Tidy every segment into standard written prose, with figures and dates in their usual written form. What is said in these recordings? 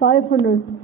500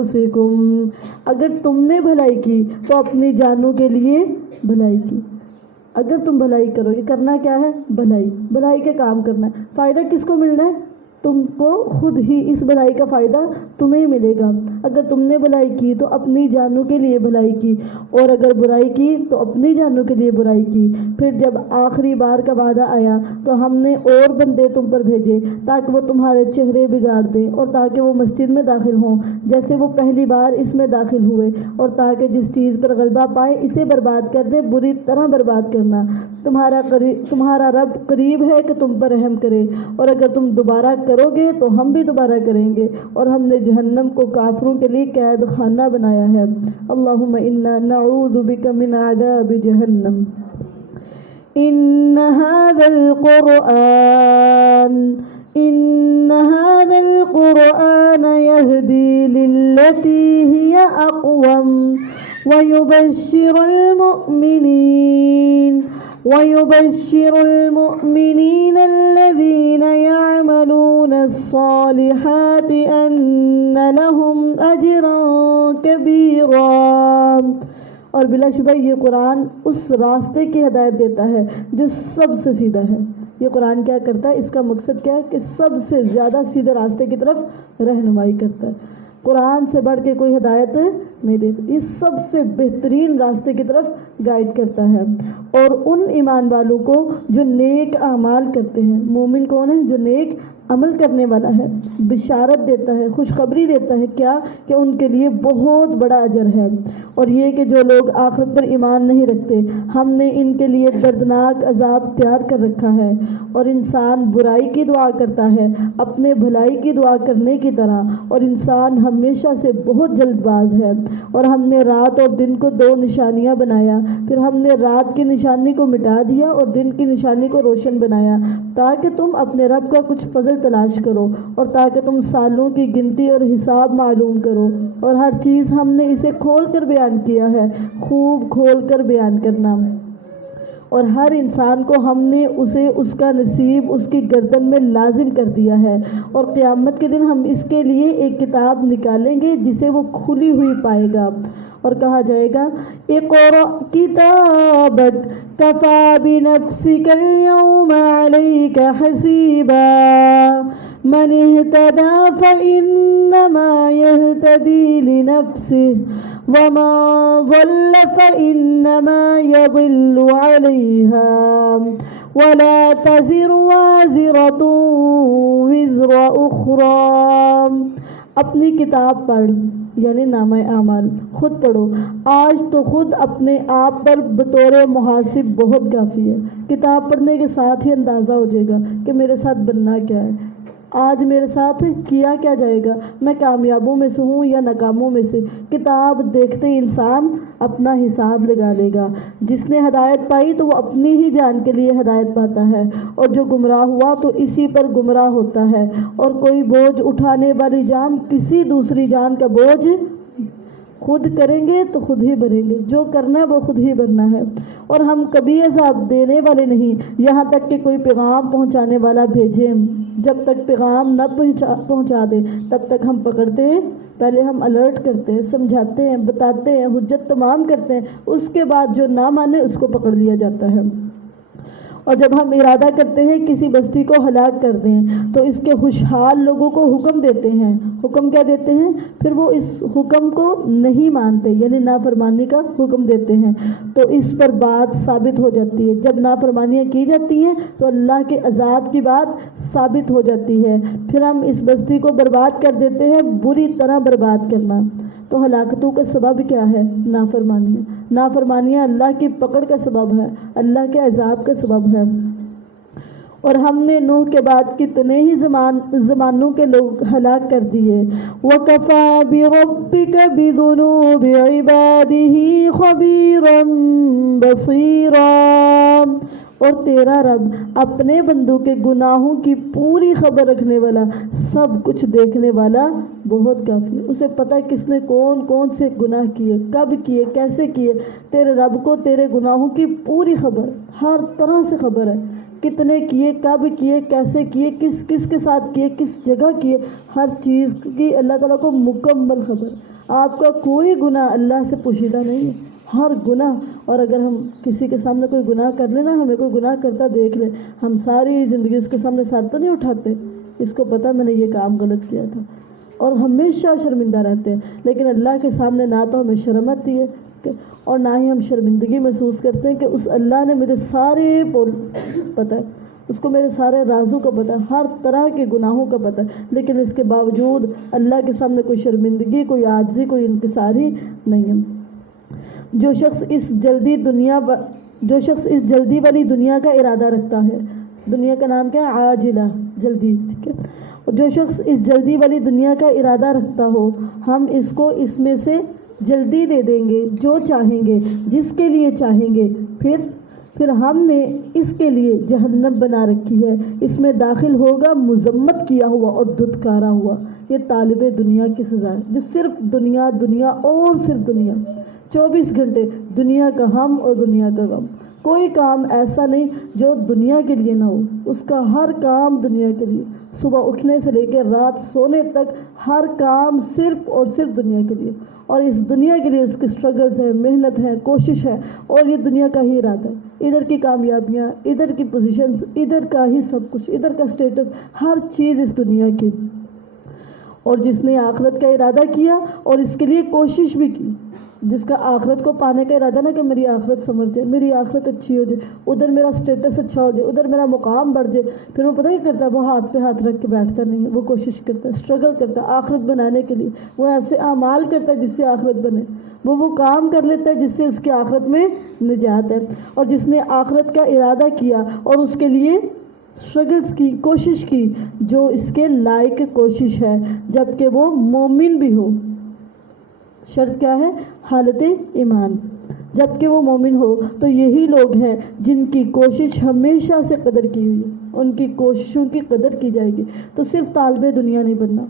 انفسکم، اگر تم نے بھلائی کی تو اپنی جانوں کے لیے بھلائی کی۔ اگر تم بھلائی کرو گے، کرنا کیا ہے؟ بھلائی کے کام کرنا ہے۔ فائدہ کس کو ملنا ہے؟ تم کو خود ہی اس بھلائی کا فائدہ تمہیں ملے گا۔ اگر تم نے بھلائی کی تو اپنی جانوں کے لیے بھلائی کی، اور اگر برائی کی تو اپنی جانوں کے لیے برائی کی۔ پھر جب آخری بار کا وعدہ آیا تو ہم نے اور بندے تم پر بھیجے تاکہ وہ تمہارے چہرے بگاڑ دیں، اور تاکہ وہ مسجد میں داخل ہوں جیسے وہ پہلی بار اس میں داخل ہوئے، اور تاکہ جس چیز پر غلبہ پائے اسے برباد کر دے، بری طرح برباد کرنا۔ تمہارا رب قریب ہے کہ تم پر رحم کرے، اور اگر تم دوبارہ کرو گے تو ہم بھی دوبارہ کریں گے، اور ہم نے جہنم کو کافروں کے لیے قید خانہ بنایا ہے۔ اللہم انا نعوذ بک من عذاب جہنم۔ إن هذا القرآن يهدي للتي هي أقوم ويبشر المؤمنين الذين يعملون الصالحات أن لهم أجرا كبيرا۔ اور بلا شبہ یہ قرآن اس راستے کی ہدایت دیتا ہے جو سب سے سیدھا ہے۔ یہ قرآن کیا کرتا ہے؟ اس کا مقصد کیا ہے؟ کہ سب سے زیادہ سیدھے راستے کی طرف رہنمائی کرتا ہے۔ قرآن سے بڑھ کے کوئی ہدایت نہیں دیتا، یہ سب سے بہترین راستے کی طرف گائیڈ کرتا ہے۔ اور ان ایمان والوں کو جو نیک اعمال کرتے ہیں، مومن کون ہے؟ جو نیک عمل کرنے والا ہے، بشارت دیتا ہے، خوشخبری دیتا ہے کیا؟ کہ ان کے لیے بہت بڑا اجر ہے۔ اور یہ کہ جو لوگ آخرت پر ایمان نہیں رکھتے، ہم نے ان کے لیے دردناک عذاب تیار کر رکھا ہے۔ اور انسان برائی کی دعا کرتا ہے اپنے بھلائی کی دعا کرنے کی طرح، اور انسان ہمیشہ سے بہت جلد باز ہے۔ اور ہم نے رات اور دن کو دو نشانیاں بنایا، پھر ہم نے رات کی نشانی کو مٹا دیا اور دن کی نشانی کو روشن بنایا، تاکہ تم اپنے رب کا کچھ فضل تلاش کرو، اور تاکہ تم سالوں کی گنتی اور حساب معلوم کرو۔ اور ہر چیز ہم نے اسے کھول کر بیان کیا ہے، خوب کھول کر بیان کرنا۔ اور ہر انسان کو ہم نے اسے اس کا نصیب اس کی گردن میں لازم کر دیا ہے، اور قیامت کے دن ہم اس کے لیے ایک کتاب نکالیں گے جسے وہ کھلی ہوئی پائے گا، اور کہا جائے گا اقرأ کتابک کفی بنفسک اليوم علیک حسیبا من اہتدی فإنما یہتدی لنفسہ ومن ضل فإنما يضل عليها ولا تزر وازرة وزر أخرى۔ اپنی کتاب پڑھ، یعنی نامہ اعمال خود پڑھو۔ آج تو خود اپنے آپ پر بطور محاسب بہت کافی ہے۔ کتاب پڑھنے کے ساتھ ہی اندازہ ہو جائے گا کہ میرے ساتھ بننا کیا ہے، آج میرے ساتھ کیا کیا جائے گا، میں کامیابوں میں سے ہوں یا ناکاموں میں سے۔ کتاب دیکھتے ہی انسان اپنا حساب لگا لے گا۔ جس نے ہدایت پائی تو وہ اپنی ہی جان کے لیے ہدایت پاتا ہے، اور جو گمراہ ہوا تو اسی پر گمراہ ہوتا ہے۔ اور کوئی بوجھ اٹھانے والی جان کسی دوسری جان کا بوجھ خود کریں گے تو خود ہی بھریں گے، جو کرنا ہے وہ خود ہی بھرنا ہے۔ اور ہم کبھی عذاب دینے والے نہیں یہاں تک کہ کوئی پیغام پہنچانے والا بھیجیں۔ جب تک پیغام نہ پہنچا دے تب تک ہم پکڑتے ہیں، پہلے ہم الرٹ کرتے ہیں، سمجھاتے ہیں، بتاتے ہیں، حجت تمام کرتے ہیں، اس کے بعد جو نہ مانے اس کو پکڑ لیا جاتا ہے۔ اور جب ہم ارادہ کرتے ہیں کسی بستی کو ہلاک کر دیں تو اس کے خوشحال لوگوں کو حکم دیتے ہیں۔ حکم کیا دیتے ہیں؟ پھر وہ اس حکم کو نہیں مانتے، یعنی نافرمانی کا حکم دیتے ہیں، تو اس پر بات ثابت ہو جاتی ہے۔ جب نافرمانیاں کی جاتی ہیں تو اللہ کے عذاب کی بات ثابت ہو جاتی ہے، پھر ہم اس بستی کو برباد کر دیتے ہیں، بری طرح برباد کرنا۔ تو ہلاکتوں کا سبب کیا ہے؟ نافرمانیاں۔ نافرمانیاں اللہ کی پکڑ کا سبب ہے، اللہ کے عذاب کا سبب ہے۔ اور ہم نے نوح کے بعد کتنے ہی زمانوں کے لوگ ہلاک کر دیے۔ وَكَفَى بِرَبِّكَ بِذُنُوبِ عِبَادِهِ خَبِيرًا بَصِيرًا۔ اور تیرا رب اپنے بندوں کے گناہوں کی پوری خبر رکھنے والا، سب کچھ دیکھنے والا بہت کافی ہے۔ اسے پتہ ہے کس نے کون کون سے گناہ کیے، کب کیے، کیسے کیے۔ تیرے رب کو تیرے گناہوں کی پوری خبر، ہر طرح سے خبر ہے کتنے کیے، کب کیے، کیسے کیے، کس کس کے ساتھ کیے، کس جگہ کیے، ہر چیز کی اللہ تعالیٰ کو مکمل خبر۔ آپ کا کوئی گناہ اللہ سے پوشیدہ نہیں ہے، ہر گناہ۔ اور اگر ہم کسی کے سامنے کوئی گناہ کر لیں نا، ہمیں کوئی گناہ کرتا دیکھ لیں، ہم ساری زندگی اس کے سامنے سر تو نہیں اٹھاتے، اس کو پتہ میں نے یہ کام غلط کیا تھا، اور ہمیشہ شرمندہ رہتے ہیں۔ لیکن اللہ کے سامنے نہ تو ہمیں شرم آتی ہے اور نہ ہی ہم شرمندگی محسوس کرتے ہیں کہ اس اللہ نے مجھے سارے پتہ ہے، اس کو میرے سارے رازوں کا پتہ ہے، ہر طرح کے گناہوں کا پتہ ہے، لیکن اس کے باوجود اللہ کے سامنے کوئی شرمندگی، کوئی عاجزی، کوئی انکساری نہیں ہے۔ جو شخص اس جلدی والی دنیا کا ارادہ رکھتا ہے، دنیا کا نام کیا ہے؟ عاجلہ، جلدی، ٹھیک ہے۔ اور جو شخص اس جلدی والی دنیا کا ارادہ رکھتا ہو، ہم اس کو اس میں سے جلدی دے دیں گے جو چاہیں گے، جس کے لیے چاہیں گے، پھر ہم نے اس کے لیے جہنم بنا رکھی ہے، اس میں داخل ہوگا مذمت کیا ہوا اور دھتکارا ہوا۔ یہ طالب دنیا کی سزا ہے جو صرف دنیا دنیا اور صرف دنیا، 24 گھنٹے دنیا کا ہم اور دنیا کا غم۔ کوئی کام ایسا نہیں جو دنیا کے لیے نہ ہو، اس کا ہر کام دنیا کے لیے، صبح اٹھنے سے لے کے رات سونے تک ہر کام صرف اور صرف دنیا کے لیے، اور اس دنیا کے لیے اس کی سٹرگلز ہے، محنت ہے، کوشش ہے، اور یہ دنیا کا ہی ارادہ ہے۔ ادھر کی کامیابیاں، ادھر کی پوزیشنز، ادھر کا ہی سب کچھ، ادھر کا سٹیٹس، ہر چیز اس دنیا کی۔ اور جس نے آخرت کا ارادہ کیا اور اس کے لیے کوشش بھی کی، جس کا آخرت کو پانے کا ارادہ نا کہ میری آخرت سمجھ جائے، میری آخرت اچھی ہو جائے، ادھر میرا سٹیٹس اچھا ہو جائے، ادھر میرا مقام بڑھ جائے، پھر وہ پتہ کیا کرتا ہے؟ وہ ہاتھ پہ ہاتھ رکھ کے بیٹھتا نہیں ہے، وہ کوشش کرتا ہے، اسٹرگل کرتا ہے آخرت بنانے کے لیے، وہ ایسے اعمال کرتا ہے جس سے آخرت بنے، وہ کام کر لیتا ہے جس سے اس کی آخرت میں نجات ہے۔ اور جس نے آخرت کا ارادہ کیا اور اس کے لیے اسٹرگلز کی، کوشش کی، جو اس کے لائق کوشش ہے، جبکہ وہ مومن بھی ہو۔ شرط کیا ہے؟ حالت ایمان، جبکہ وہ مومن ہو، تو یہی لوگ ہیں جن کی کوشش ہمیشہ سے قدر کی ہوئی ہے، ان کی کوششوں کی قدر کی جائے گی۔ تو صرف طالب دنیا نہیں بننا،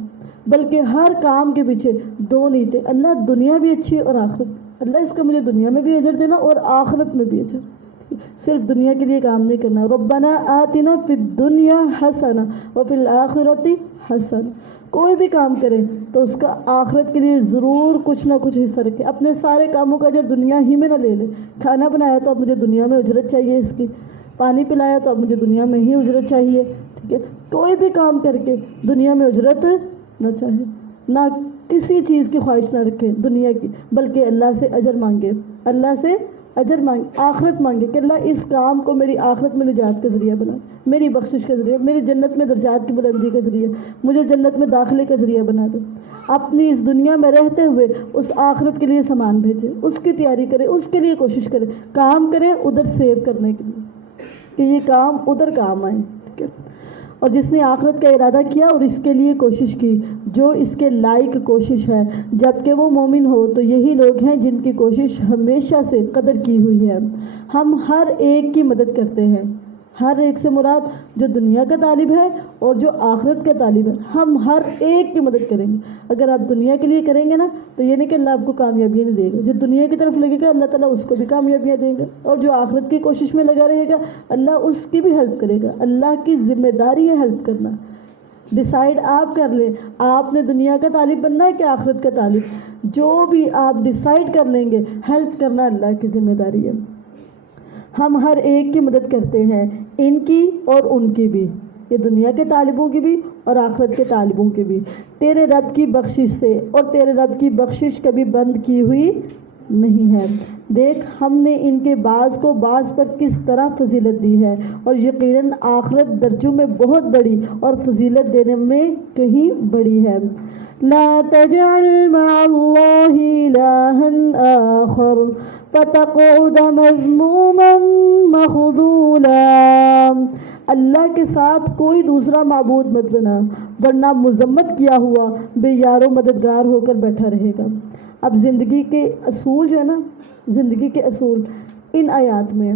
بلکہ ہر کام کے پیچھے دو نیتیں، اللہ دنیا بھی اچھی اور آخرت، اللہ اس کا مجھے دنیا میں بھی اجر دینا اور آخرت میں بھی اجر۔ صرف دنیا کے لیے کام نہیں کرنا، ربنا آتنا فی الدنیا حسنہ وفی الآخرۃ حسنہ۔ کوئی بھی کام کرے تو اس کا آخرت کے لیے ضرور کچھ نہ کچھ حصہ رکھے، اپنے سارے کاموں کا اجر دنیا ہی میں نہ لے لے۔ کھانا بنایا تو اب مجھے دنیا میں اجرت چاہیے اس کی، پانی پلایا تو اب مجھے دنیا میں ہی اجرت چاہیے، ٹھیک ہے۔ کوئی بھی کام کر کے دنیا میں اجرت نہ چاہے، نہ کسی چیز کی خواہش نہ رکھے دنیا کی، بلکہ اللہ سے اجر مانگے، اللہ سے اجر مانگے، آخرت مانگے کہ اللہ اس کام کو میری آخرت میں نجات کا ذریعہ بنا، میری بخشش کا ذریعہ، میری جنت میں درجات کی بلندی کا ذریعہ، مجھے جنت میں داخلے کا ذریعہ بنا دے۔ اپنی اس دنیا میں رہتے ہوئے اس آخرت کے لیے سامان بھیجے، اس کی تیاری کرے، اس کے لیے کوشش کرے، کام کرے ادھر سیو کرنے کے لیے کہ یہ کام ادھر کام آئے، ٹھیک ہے۔ اور جس نے آخرت کا ارادہ کیا اور اس کے لیے کوشش کی، جو اس کے لائق کوشش ہے، جبکہ وہ مومن ہو، تو یہی لوگ ہیں جن کی کوشش ہمیشہ سے قدر کی ہوئی ہے۔ ہم ہر ایک کی مدد کرتے ہیں، ہر ایک سے مراد جو دنیا کا طالب ہے اور جو آخرت کا طالب ہے، ہم ہر ایک کی مدد کریں گے۔ اگر آپ دنیا کے لیے کریں گے نا تو یہ نہیں کہ اللہ آپ کو کامیابی نہیں دے گا، جو دنیا کی طرف لگے گا اللہ تعالیٰ اس کو بھی کامیابیاں دیں گے، اور جو آخرت کی کوشش میں لگا رہے گا اللہ اس کی بھی ہیلپ کرے گا۔ اللہ کی ذمہ داری ہے ہیلپ کرنا۔ ڈیسائیڈ آپ کر لیں آپ نے دنیا کا طالب بننا ہے کہ آخرت کا طالب، جو بھی آپ ڈیسائیڈ کر لیں گے، ہیلپ کرنا اللہ کی ذمہ داری ہے۔ ہم ہر ایک کی مدد کرتے ہیں، ان کی اور ان کی بھی، یہ دنیا کے طالبوں کی بھی اور آخرت کے طالبوں کی بھی، تیرے رب کی بخشش سے، اور تیرے رب کی بخشش کبھی بند کی ہوئی نہیں ہے۔ دیکھ ہم نے ان کے بعض کو بعض پر کس طرح فضیلت دی ہے، اور یقیناً آخرت درجوں میں بہت بڑی اور فضیلت دینے میں کہیں بڑی ہے۔ لا تجعل مع اللہ الہا آخر فتقعد مذموما مخذولا۔ اللہ کے ساتھ کوئی دوسرا معبود مت بنا، ورنہ مذمت کیا ہوا بے یار و مددگار ہو کر بیٹھا رہے گا۔ اب زندگی کے اصول جو ہے نا، زندگی کے اصول ان آیات میں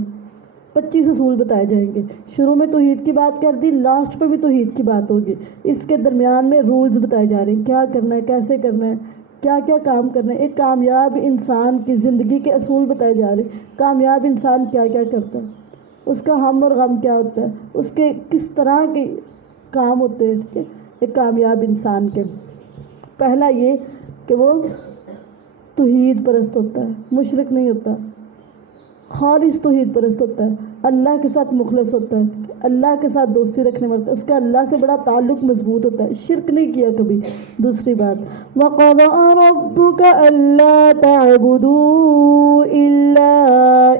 25 اصول بتائے جائیں گے۔ شروع میں توحید کی بات کر دی، لاسٹ پہ بھی توحید کی بات ہوگی، اس کے درمیان میں رولز بتائے جا رہے ہیں، کیا کرنا ہے، کیسے کرنا ہے، کیا کیا کام کرنا ہے۔ ایک کامیاب انسان کی زندگی کے اصول بتائے جا رہے ہیں، کامیاب انسان کیا کیا کرتا ہے۔ اس کا ہم اور غم کیا ہوتا ہے، اس کے کس طرح کے کام ہوتے ہیں، ٹھیک ہے، ایک کامیاب انسان کے۔ پہلا یہ کہ وہ توحید پرست ہوتا ہے، مشرک نہیں ہوتا، خالص توحید پرست ہوتا ہے، اللہ کے ساتھ مخلص ہوتا ہے، اللہ کے ساتھ دوستی رکھنے والا، اس کا اللہ سے بڑا تعلق مضبوط ہوتا ہے، شرک نہیں کیا کبھی۔ دوسری بات، وَقَضَىٰ رَبُّكَ أَلَّا تَعْبُدُوا إِلَّا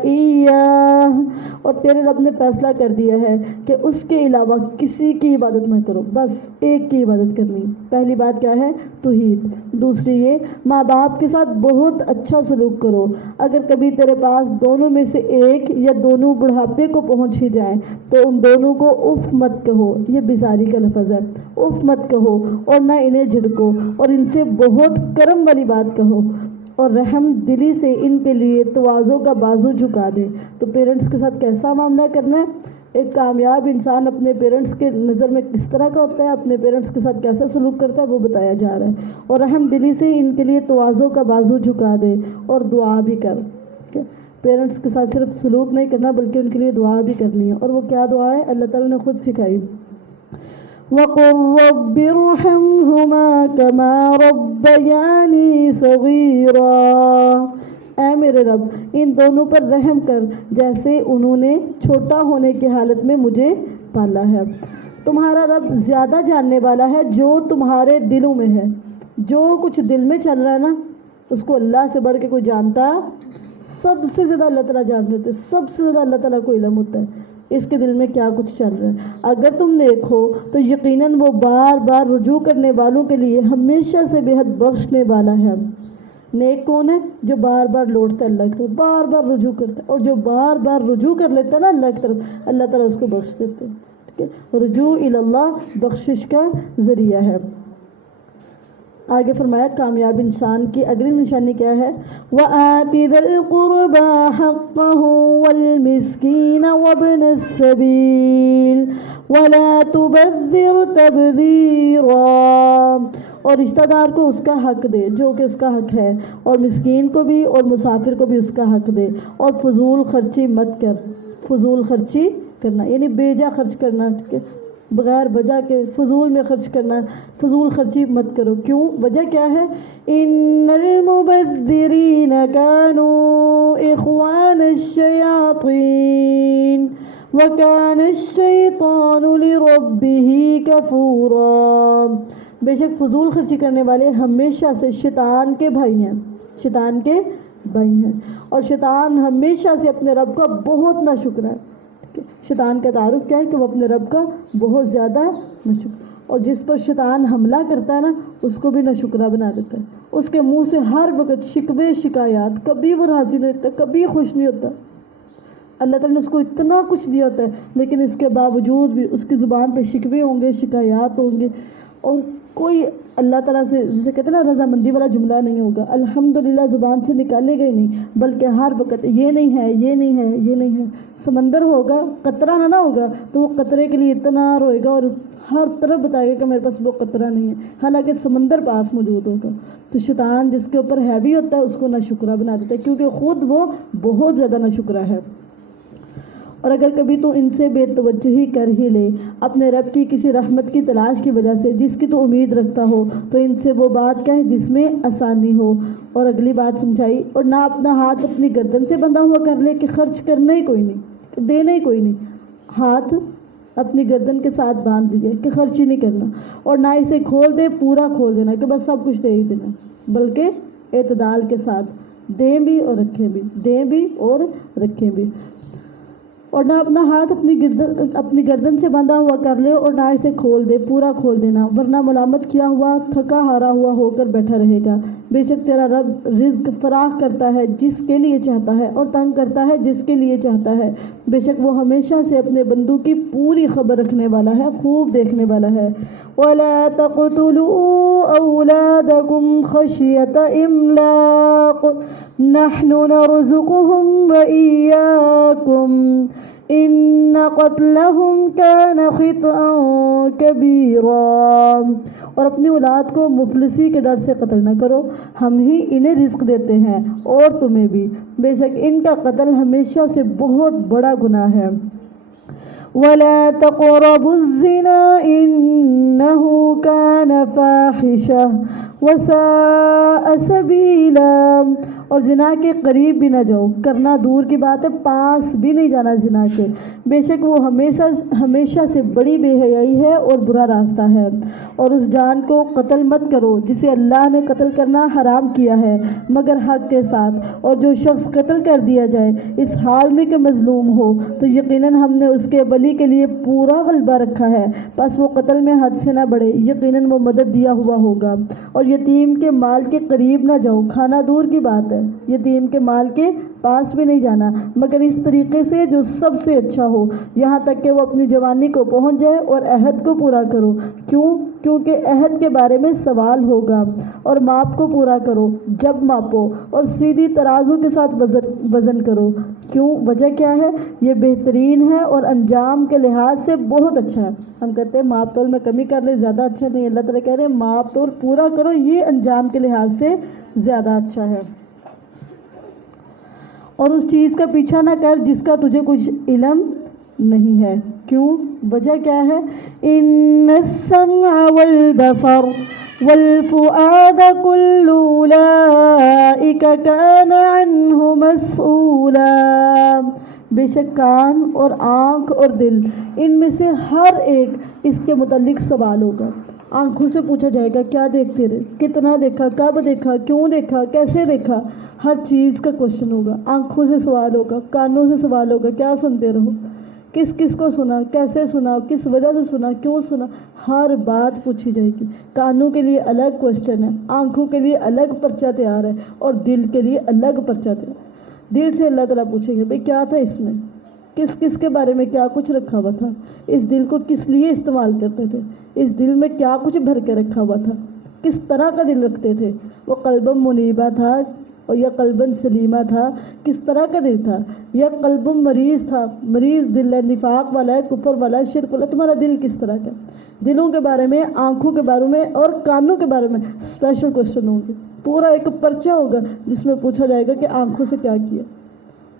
إِيَّاهُ، اور تیرے رب نے فیصلہ کر دیا ہے کہ اس کے علاوہ کسی کی عبادت نہ کرو، بس ایک کی عبادت کرنی۔ پہلی بات کیا ہے؟ توحید۔ دوسری یہ، ماں باپ کے ساتھ بہت اچھا سلوک کرو، اگر کبھی تیرے پاس دونوں میں سے ایک یا دونوں بڑھاپے کو پہنچ ہی جائیں تو ان دونوں کو اف مت کہو، یہ بیزاری کا لفظ ہے، اف مت کہو اور نہ انہیں جھڑکو، اور ان سے بہت کرم والی بات کہو، اور رحم دلی سے ان کے لیے تواضع کا بازو جھکا دے۔ تو پیرنٹس کے ساتھ کیسا معاملہ کرنا ہے؟ ایک کامیاب انسان اپنے پیرنٹس کے نظر میں کس طرح کا ہوتا ہے، اپنے پیرنٹس کے ساتھ کیسا سلوک کرتا ہے، وہ بتایا جا رہا ہے۔ اور رحم دلی سے ان کے لیے تواضع کا بازو جھکا دے اور دعا بھی کر۔ پیرنٹس کے ساتھ صرف سلوک نہیں کرنا بلکہ ان کے لیے دعا بھی کرنی ہے، اور وہ کیا دعا ہے؟ اللہ تعالیٰ نے خود سکھائی، وَقُلْ رَبِّ ارْحَمْهُمَا كَمَا رَبَّيَانِي صَغِيرًا، اے میرے رب ان دونوں پر رحم کر جیسے انہوں نے چھوٹا ہونے کی حالت میں مجھے پالا ہے۔ تمہارا رب زیادہ جاننے والا ہے جو تمہارے دلوں میں ہے، جو کچھ دل میں چل رہا ہے نا، اس کو اللہ سے بڑھ کے کوئی جانتا، سب سے زیادہ اللہ تعالیٰ جان لیتے، سب سے زیادہ اللہ تعالیٰ کو علم ہوتا ہے اس کے دل میں کیا کچھ چل رہا ہے۔ اگر تم نیک ہو تو یقیناً وہ بار بار رجوع کرنے والوں کے لیے ہمیشہ سے بے حد بخشنے والا ہے۔ نیک کون ہے؟ جو بار بار لوٹتا ہے اللہ کی طرف، بار بار رجوع کرتا ہے، اور جو بار بار رجوع کر لیتا ہے نا اللہ کی طرف، اللہ تعالیٰ اس کو بخش دیتے ہیں، ٹھیک ہے۔ رجوع اللہ بخشش کا ذریعہ ہے۔ آگے فرمایا کامیاب انسان کی اگلی نشانی کیا ہے؟ وَآتِ ذَا الْقُرْبَىٰ حَقَّهُ وَالْمِسْكِينَ وَابْنَ السَّبِيلِ وَلَا تُبَذِّرْ تَبْذِيرًا، اور رشتہ دار کو اس کا حق دے جو کہ اس کا حق ہے، اور مسکین کو بھی اور مسافر کو بھی اس کا حق دے، اور فضول خرچی مت کر۔ فضول خرچی کرنا یعنی بیجا خرچ کرنا، ٹھیک ہے، بغیر وجہ کے فضول میں خرچ کرنا، فضول خرچی مت کرو۔ کیوں؟ وجہ کیا ہے؟ ان المبذرین کانوا اخوان الشیاطین وکان الشیطان لربہ کفورا، بے شک فضول خرچی کرنے والے ہمیشہ سے شیطان کے بھائی ہیں، شیطان کے بھائی ہیں، اور شیطان ہمیشہ سے اپنے رب کا بہت ناشکر ہے۔ شیطان کا تعارف کیا ہے؟ کہ وہ اپنے رب کا بہت زیادہ ناشکر، اور جس پر شیطان حملہ کرتا ہے نا اس کو بھی ناشکرہ بنا دیتا ہے۔ اس کے منہ سے ہر وقت شکوے شکایات، کبھی وہ راضی نہیں ہوتا، کبھی خوش نہیں ہوتا۔ اللہ تعالیٰ نے اس کو اتنا کچھ دیا ہوتا ہے لیکن اس کے باوجود بھی اس کی زبان پہ شکوے ہوں گے، شکایات ہوں گے، اور کوئی اللہ تعالیٰ سے جسے کہتے ہیں نا رضامندی والا جملہ نہیں ہوگا، الحمدللہ زبان سے نکالے گئے نہیں، بلکہ ہر وقت یہ نہیں ہے، یہ نہیں ہے، یہ نہیں ہے۔ سمندر ہوگا، قطرہ نہ ہوگا تو وہ قطرے کے لیے اتنا روئے گا اور ہر طرف بتائے گا کہ میرے پاس وہ قطرہ نہیں ہے، حالانکہ سمندر پاس موجود ہوگا۔ تو شیطان جس کے اوپر ہیوی ہوتا ہے اس کو ناشکرہ بنا دیتا ہے، کیونکہ خود وہ بہت زیادہ ناشکرہ ہے۔ اور اگر کبھی تو ان سے بے توجہی کر ہی لے اپنے رب کی کسی رحمت کی تلاش کی وجہ سے جس کی تو امید رکھتا ہو، تو ان سے وہ بات کہے جس میں آسانی ہو۔ اور اگلی بات سمجھائی، اور نہ اپنا ہاتھ اپنی گردن سے بندھا ہوا کر لے کہ خرچ کرنا ہی کوئی نہیں، دینا ہی کوئی نہیں، ہاتھ اپنی گردن کے ساتھ باندھ دیجیے کہ خرچ ہی نہیں کرنا، اور نہ اسے کھول دے پورا کھول دینا کہ بس سب کچھ دے ہی دینا، بلکہ اعتدال کے ساتھ دیں بھی اور رکھیں بھی، دیں بھی اور رکھیں بھی۔ اور نہ اپنا ہاتھ اپنی گردن سے بندھا ہوا کر لے اور نہ اسے کھول دے، پورا کھول دینا، ورنہ ملامت کیا ہوا تھکا ہارا ہوا ہو کر بیٹھا رہے گا۔ بے شک تیرا رب رزق فراخ کرتا ہے جس کے لیے چاہتا ہے اور تنگ کرتا ہے جس کے لیے چاہتا ہے، بے شک وہ ہمیشہ سے اپنے بندوں کی پوری خبر رکھنے والا ہے، خوب دیکھنے والا ہے۔ وَلَا تَقْتُلُوا أَوْلَادَكُمْ خَشْيَةَ إِمْلَاقٍ نَحْنُ نَرْزُقُهُمْ وَإِيَّاكُمْ إن قتلهم كان خطأ كبيرا، اور اپنی اولاد کو مفلسی کے ڈر سے قتل نہ کرو، ہم ہی انہیں رزق دیتے ہیں اور تمہیں بھی، بے شک ان کا قتل ہمیشہ سے بہت بڑا گناہ ہے۔ وَلَا تَقْرَبُوا الزِّنَا إِنَّهُ كَانَ فَاحِشَةً وَسَاءَ سَبِيلًا، اور زنا کے قریب بھی نہ جاؤ، کرنا دور کی بات ہے، پاس بھی نہیں جانا زنا کے، بے شک وہ ہمیشہ سے بڑی بے حیائی ہے اور برا راستہ ہے۔ اور اس جان کو قتل مت کرو جسے اللہ نے قتل کرنا حرام کیا ہے مگر حق کے ساتھ، اور جو شخص قتل کر دیا جائے اس حال میں کہ مظلوم ہو تو یقیناً ہم نے اس کے بلی کے لیے پورا غلبہ رکھا ہے، پس وہ قتل میں حد سے نہ بڑھے، یقیناً وہ مدد دیا ہوا ہوگا۔ اور یتیم کے مال کے قریب نہ جاؤ، کھانا دور کی بات ہے، یتیم کے مال کے پاس بھی نہیں جانا مگر اس طریقے سے جو سب سے اچھا ہو، یہاں تک کہ وہ اپنی جوانی کو پہنچ جائے، اور عہد کو پورا کرو، کیونکہ عہد کے بارے میں سوال ہوگا۔ اور ماپ کو پورا کرو جب ماپو، اور سیدھی ترازو کے ساتھ وزن کرو، وجہ کیا ہے؟ یہ بہترین ہے اور انجام کے لحاظ سے بہت اچھا ہے۔ ہم کہتے ہیں ماپ تول میں کمی کر لے زیادہ اچھا نہیں، اللہ تعالیٰ کہہ رہے ہیں ماپ تول پورا کرو، یہ انجام کے لحاظ سے زیادہ اچھا ہے۔ اور اس چیز کا پیچھا نہ کر جس کا تجھے کچھ علم نہیں ہے، وجہ کیا ہے؟ ان السمع والبصر والفؤاد كل اولئک کان عنہ مسئولا، بے شک کان اور آنکھ اور دل ان میں سے ہر ایک اس کے متعلق سوال ہوگا۔ آنکھوں سے پوچھا جائے گا کیا دیکھتے رہے، کتنا دیکھا، کب دیکھا، کیوں دیکھا، کیسے دیکھا، ہر چیز کا کوشچن ہوگا۔ آنکھوں سے سوال ہوگا، کانوں سے سوال ہوگا، کیا سنتے رہو، کس کس کو سنا، کیسے سنا، کس وجہ سے سنا، کیوں سنا، ہر بات پوچھی جائے گی۔ کانوں کے لیے الگ کوشچن ہے، آنکھوں کے لیے الگ پرچہ تیار ہے، اور دل کے لیے الگ پرچہ تیار ہے۔ دل سے اللہ تعالیٰ پوچھیں گے بھئی کیا تھا اس میں، کس کس کے بارے میں کیا کچھ رکھا ہوا تھا، اس دل کو کس لیے استعمال کرتے تھے، اس دل میں کیا کچھ بھر کے رکھا ہوا تھا، کس طرح کا دل رکھتے تھے، وہ قلبم منیبہ تھا اور یا قلبن سلیمہ تھا، کس طرح کا دل تھا، یا قلبم مریض تھا، مریض دل ہے، نفاق والا ہے، کفر والا ہے، شرک والا ہے، تمہارا دل کس طرح کا۔ دلوں کے بارے میں، آنکھوں کے بارے میں اور کانوں کے بارے میں اسپیشل کوشچن ہوں گے، پورا ایک پرچہ ہوگا جس میں پوچھا جائے گا کہ آنکھوں سے کیا کیا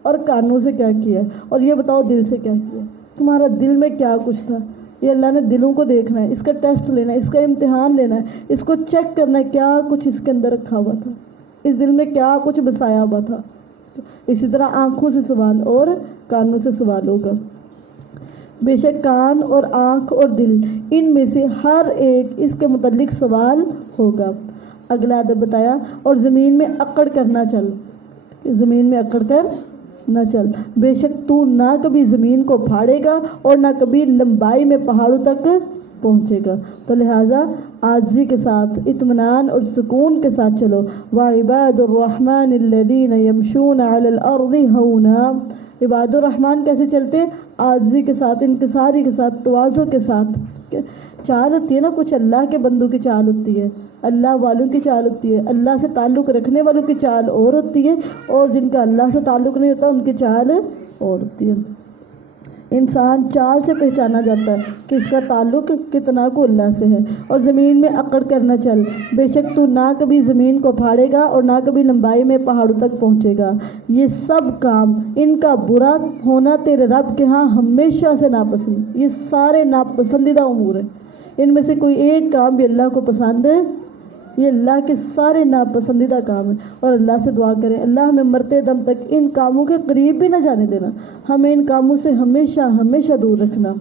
اور کانوں سے کیا کیا، اور یہ بتاؤ دل سے کیا کیا، تمہارا دل میں کیا کچھ تھا۔ یہ اللہ نے دلوں کو دیکھنا ہے، اس کا ٹیسٹ لینا ہے، اس کا امتحان لینا ہے، اس کو چیک کرنا ہے کیا کچھ اس کے اندر رکھا ہوا تھا، اس دل میں کیا کچھ بسایا ہوا تھا۔ اسی طرح آنکھوں سے سوال اور کانوں سے سوال ہوگا۔ بے شک کان اور آنکھ اور دل ان میں سے ہر ایک اس کے متعلق سوال ہوگا۔ اگلا ادب بتایا، اور زمین میں اکڑ کر نہ چل، زمین میں اکڑ کر نہ چل، بے شک تو نہ کبھی زمین کو پھاڑے گا اور نہ کبھی لمبائی میں پہاڑوں تک پہنچے گا، تو لہٰذا عاجزی کے ساتھ، اطمینان اور سکون کے ساتھ چلو۔ وَعِبَادُ الرَّحْمَنِ الَّذِينَ يَمْشُونَ عَلَى الْأَرْضِ هَوْنًا، عباد الرحمن کیسے چلتے؟ عاجزی کے ساتھ، انکساری کے ساتھ، تواضع کے ساتھ۔ چال ہوتی ہے نا، کچھ اللہ کے بندوں کی چال ہوتی ہے، اللہ والوں کی چال ہوتی ہے، اللہ سے تعلق رکھنے والوں کی چال اور ہوتی ہے، اور جن کا اللہ سے تعلق نہیں ہوتا ان کی چال اور ہوتی ہے۔ انسان چال سے پہچانا جاتا ہے کہ اس کا تعلق کتنا کو اللہ سے ہے۔ اور زمین میں اکڑ کر نہ چل، بے شک تو نہ کبھی زمین کو پھاڑے گا اور نہ کبھی لمبائی میں پہاڑوں تک پہنچے گا۔ یہ سب کام، ان کا برا ہونا تیرے رب کے ہاں ہمیشہ سے ناپسند، یہ سارے ناپسندیدہ امور ہیں، ان میں سے کوئی ایک کام بھی اللہ کو پسند ہے، یہ اللہ کے سارے ناپسندیدہ کام ہیں۔ اور اللہ سے دعا کریں اللہ ہمیں مرتے دم تک ان کاموں کے قریب بھی نہ جانے دینا، ہمیں ان کاموں سے ہمیشہ ہمیشہ دور رکھنا۔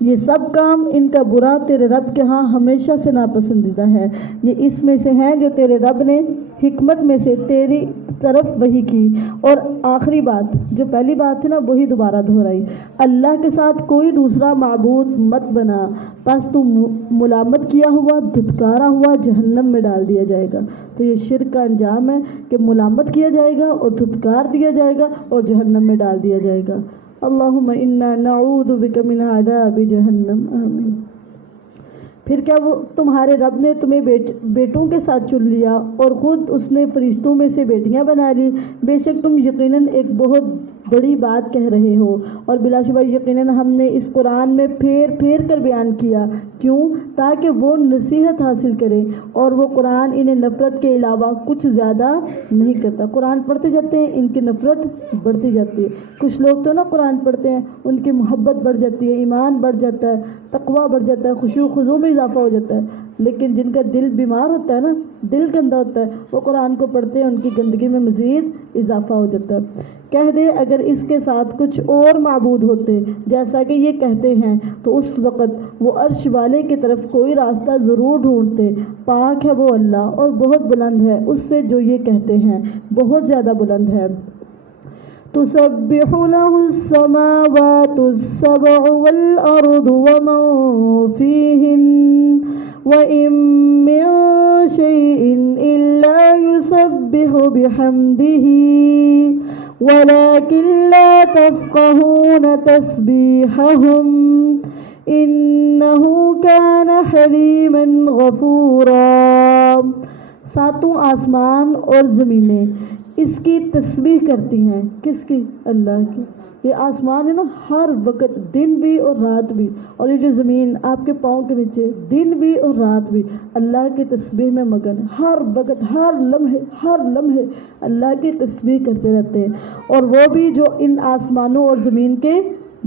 یہ سب کام، ان کا برا تیرے رب کے ہاں ہمیشہ سے ناپسندیدہ ہے، یہ اس میں سے ہیں جو تیرے رب نے حکمت میں سے تیری طرف وحی کی۔ اور آخری بات، جو پہلی بات تھی نا وہی دوبارہ دہرائی، اللہ کے ساتھ کوئی دوسرا معبود مت بنا، پس تو ملامت کیا ہوا، دھتکارا ہوا جہنم میں ڈال دیا جائے گا۔ تو یہ شرک کا انجام ہے کہ ملامت کیا جائے گا اور دھتکار دیا جائے گا اور جہنم میں ڈال دیا جائے گا۔ اللہم انا نعوذ بک من عذاب جہنم، آمین۔ پھر کیا وہ تمہارے رب نے تمہیں بیٹوں کے ساتھ چن لیا اور خود اس نے فرشتوں میں سے بیٹیاں بنا لی؟ بے شک تم یقیناً ایک بہت بڑی بات کہہ رہے ہو، اور بلا شبہ یقیناً ہم نے اس قرآن میں پھیر پھیر کر بیان کیا، کیوں؟ تاکہ وہ نصیحت حاصل کرے، اور وہ قرآن انہیں نفرت کے علاوہ کچھ زیادہ نہیں کرتا۔ قرآن پڑھتے جاتے ہیں، ان کی نفرت بڑھتی جاتی ہے۔ کچھ لوگ تو نا قرآن پڑھتے ہیں، ان کی محبت بڑھ جاتی ہے، ایمان بڑھ جاتا ہے، تقویٰ بڑھ جاتا ہے، خشوع و خضوع میں اضافہ ہو جاتا ہے، لیکن جن کا دل بیمار ہوتا ہے نا، دل گندا ہوتا ہے، وہ قرآن کو پڑھتے ہیں، ان کی گندگی میں مزید اضافہ ہو جاتا ہے۔ کہہ دے اگر اس کے ساتھ کچھ اور معبود ہوتے جیسا کہ یہ کہتے ہیں تو اس وقت وہ عرش والے کی طرف کوئی راستہ ضرور ڈھونڈتے۔ پاک ہے وہ اللہ اور بہت بلند ہے اس سے جو یہ کہتے ہیں، بہت زیادہ بلند ہے۔ تسبح له السماوات السبع والأرض ومن فيهن وإن من شيء إلا يسبح بحمده ولكن لا تفقهون تسبيحهم إنه كان حليما غفورا۔ ساتوں آسمان اور زمینیں اس کی تسبیح کرتی ہیں۔ کس کی؟ اللہ کی۔ یہ آسمان ہے نا، ہر وقت دن بھی اور رات بھی، اور یہ جو زمین آپ کے پاؤں کے نیچے دن بھی اور رات بھی اللہ کی تسبیح میں مگن ہے۔ ہر وقت ہر لمحے اللہ کی تسبیح کرتے رہتے ہیں، اور وہ بھی جو ان آسمانوں اور زمین کے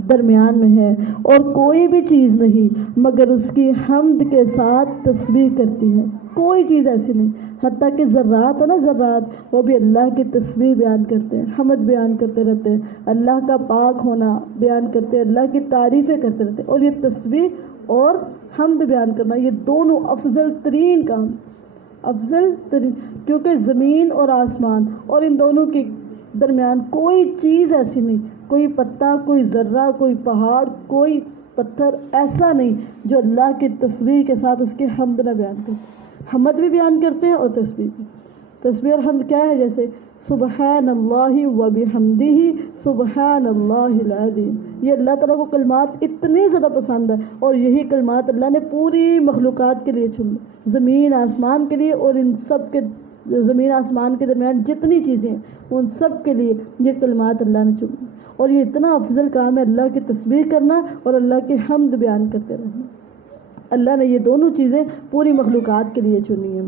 درمیان میں ہے، اور کوئی بھی چیز نہیں مگر اس کی حمد کے ساتھ تسبیح کرتی ہے۔ کوئی چیز ایسی نہیں، حتیٰ کہ ذرات ہے نا، ذرات وہ بھی اللہ کی تسبیح بیان کرتے ہیں، حمد بیان کرتے رہتے ہیں، اللہ کا پاک ہونا بیان کرتے ہیں، اللہ کی تعریفیں کرتے رہتے ہیں۔ اور یہ تسبیح اور حمد بیان کرنا، یہ دونوں افضل ترین کام، افضل ترین، کیونکہ زمین اور آسمان اور ان دونوں کے درمیان کوئی چیز ایسی نہیں، کوئی پتا، کوئی ذرہ، کوئی پہاڑ، کوئی پتھر ایسا نہیں جو اللہ کی تسبیح کے ساتھ اس کی حمد نہ بیان کرتے۔ حمد بھی بیان کرتے ہیں اور تسبیح بھی۔ تسبیح اور حمد کیا ہے؟ جیسے سبحان اللہ و بحمدہ سبحان اللہ العظیم، یہ اللہ تعالیٰ کو کلمات اتنے زیادہ پسند ہے، اور یہی کلمات اللہ نے پوری مخلوقات کے لیے چنے، زمین آسمان کے لیے، اور ان سب کے زمین آسمان کے درمیان جتنی چیزیں ہیں ان سب کے لیے یہ کلمات اللہ نے چنے، اور یہ اتنا افضل کام ہے اللہ کی تسبیح کرنا اور اللہ کی حمد بیان کرتے رہنا۔ اللہ نے یہ دونوں چیزیں پوری مخلوقات کے لیے چنی ہیں۔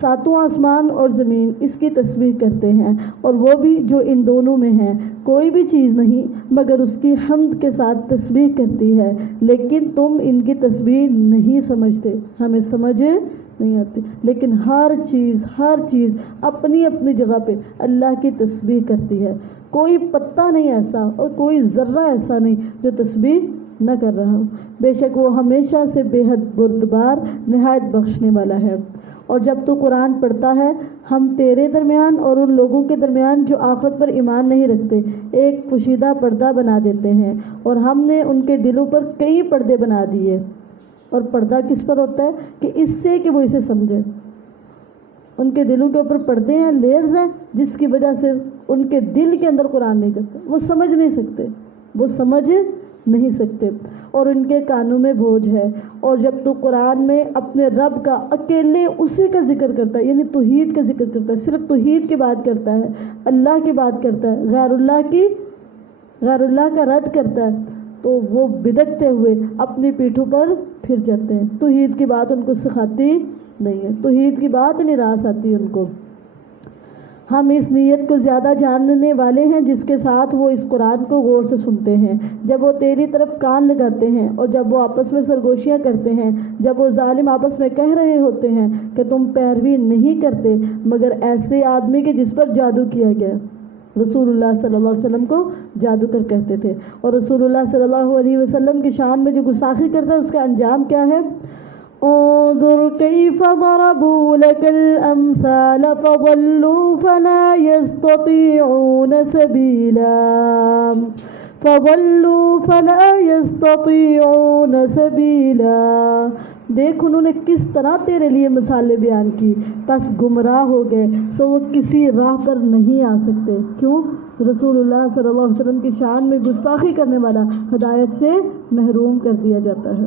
ساتوں آسمان اور زمین اس کی تسبیح کرتے ہیں، اور وہ بھی جو ان دونوں میں ہے، کوئی بھی چیز نہیں مگر اس کی حمد کے ساتھ تسبیح کرتی ہے، لیکن تم ان کی تسبیح نہیں سمجھتے، ہمیں سمجھ نہیں آتی، لیکن ہر چیز اپنی اپنی جگہ پہ اللہ کی تسبیح کرتی ہے۔ کوئی پتا نہیں ایسا اور کوئی ذرہ ایسا نہیں جو تسبیح نہ کر رہا ہو، بے شک وہ ہمیشہ سے بے حد بردبار نہایت بخشنے والا ہے۔ اور جب تو قرآن پڑھتا ہے ہم تیرے درمیان اور ان لوگوں کے درمیان جو آخرت پر ایمان نہیں رکھتے ایک پوشیدہ پردہ بنا دیتے ہیں، اور ہم نے ان کے دلوں پر کئی پردے بنا دیے۔ اور پردہ کس پر ہوتا ہے؟ کہ اس سے کہ وہ اسے سمجھے۔ ان کے دلوں کے اوپر پردے ہیں، لیئرز ہیں، جس کی وجہ سے ان کے دل کے اندر قرآن نہیں کرتے، وہ سمجھ نہیں سکتے، اور ان کے کانوں میں بوجھ ہے۔ اور جب تو قرآن میں اپنے رب کا اکیلے اسی کا ذکر کرتا ہے، یعنی توحید کا ذکر کرتا ہے، صرف توحید کی بات کرتا ہے، اللہ کی بات کرتا ہے، غیر اللہ کا رد کرتا ہے، تو وہ بدکتے ہوئے اپنی پیٹھوں پر پھر جاتے ہیں۔ توحید کی بات ان کو سکھاتی نہیں ہے، توحید کی بات نہیں راس آتی ان کو۔ ہم اس نیت کو زیادہ جاننے والے ہیں جس کے ساتھ وہ اس قرآن کو غور سے سنتے ہیں، جب وہ تیری طرف کان لگاتے ہیں اور جب وہ آپس میں سرگوشیاں کرتے ہیں، جب وہ ظالم آپس میں کہہ رہے ہوتے ہیں کہ تم پیروی نہیں کرتے مگر ایسے آدمی کے جس پر جادو کیا گیا۔ رسول اللہ صلی اللہ علیہ وسلم کو جادوگر کہتے تھے، اور رسول اللہ صلی اللہ علیہ وسلم کی شان میں جو گستاخی کرتا ہے اس کا انجام کیا ہے؟ انظر کیف ضربوا لك الامثال فضلوا فلا يستطيعون سبیلا۔ دیکھ انہوں نے کس طرح تیرے لیے مثالیں بیان کی، بس گمراہ ہو گئے سو وہ کسی راہ پر نہیں آ سکتے۔ کیوں؟ رسول اللہ صلی اللہ علیہ وسلم کی شان میں گستاخی کرنے والا ہدایت سے محروم کر دیا جاتا ہے۔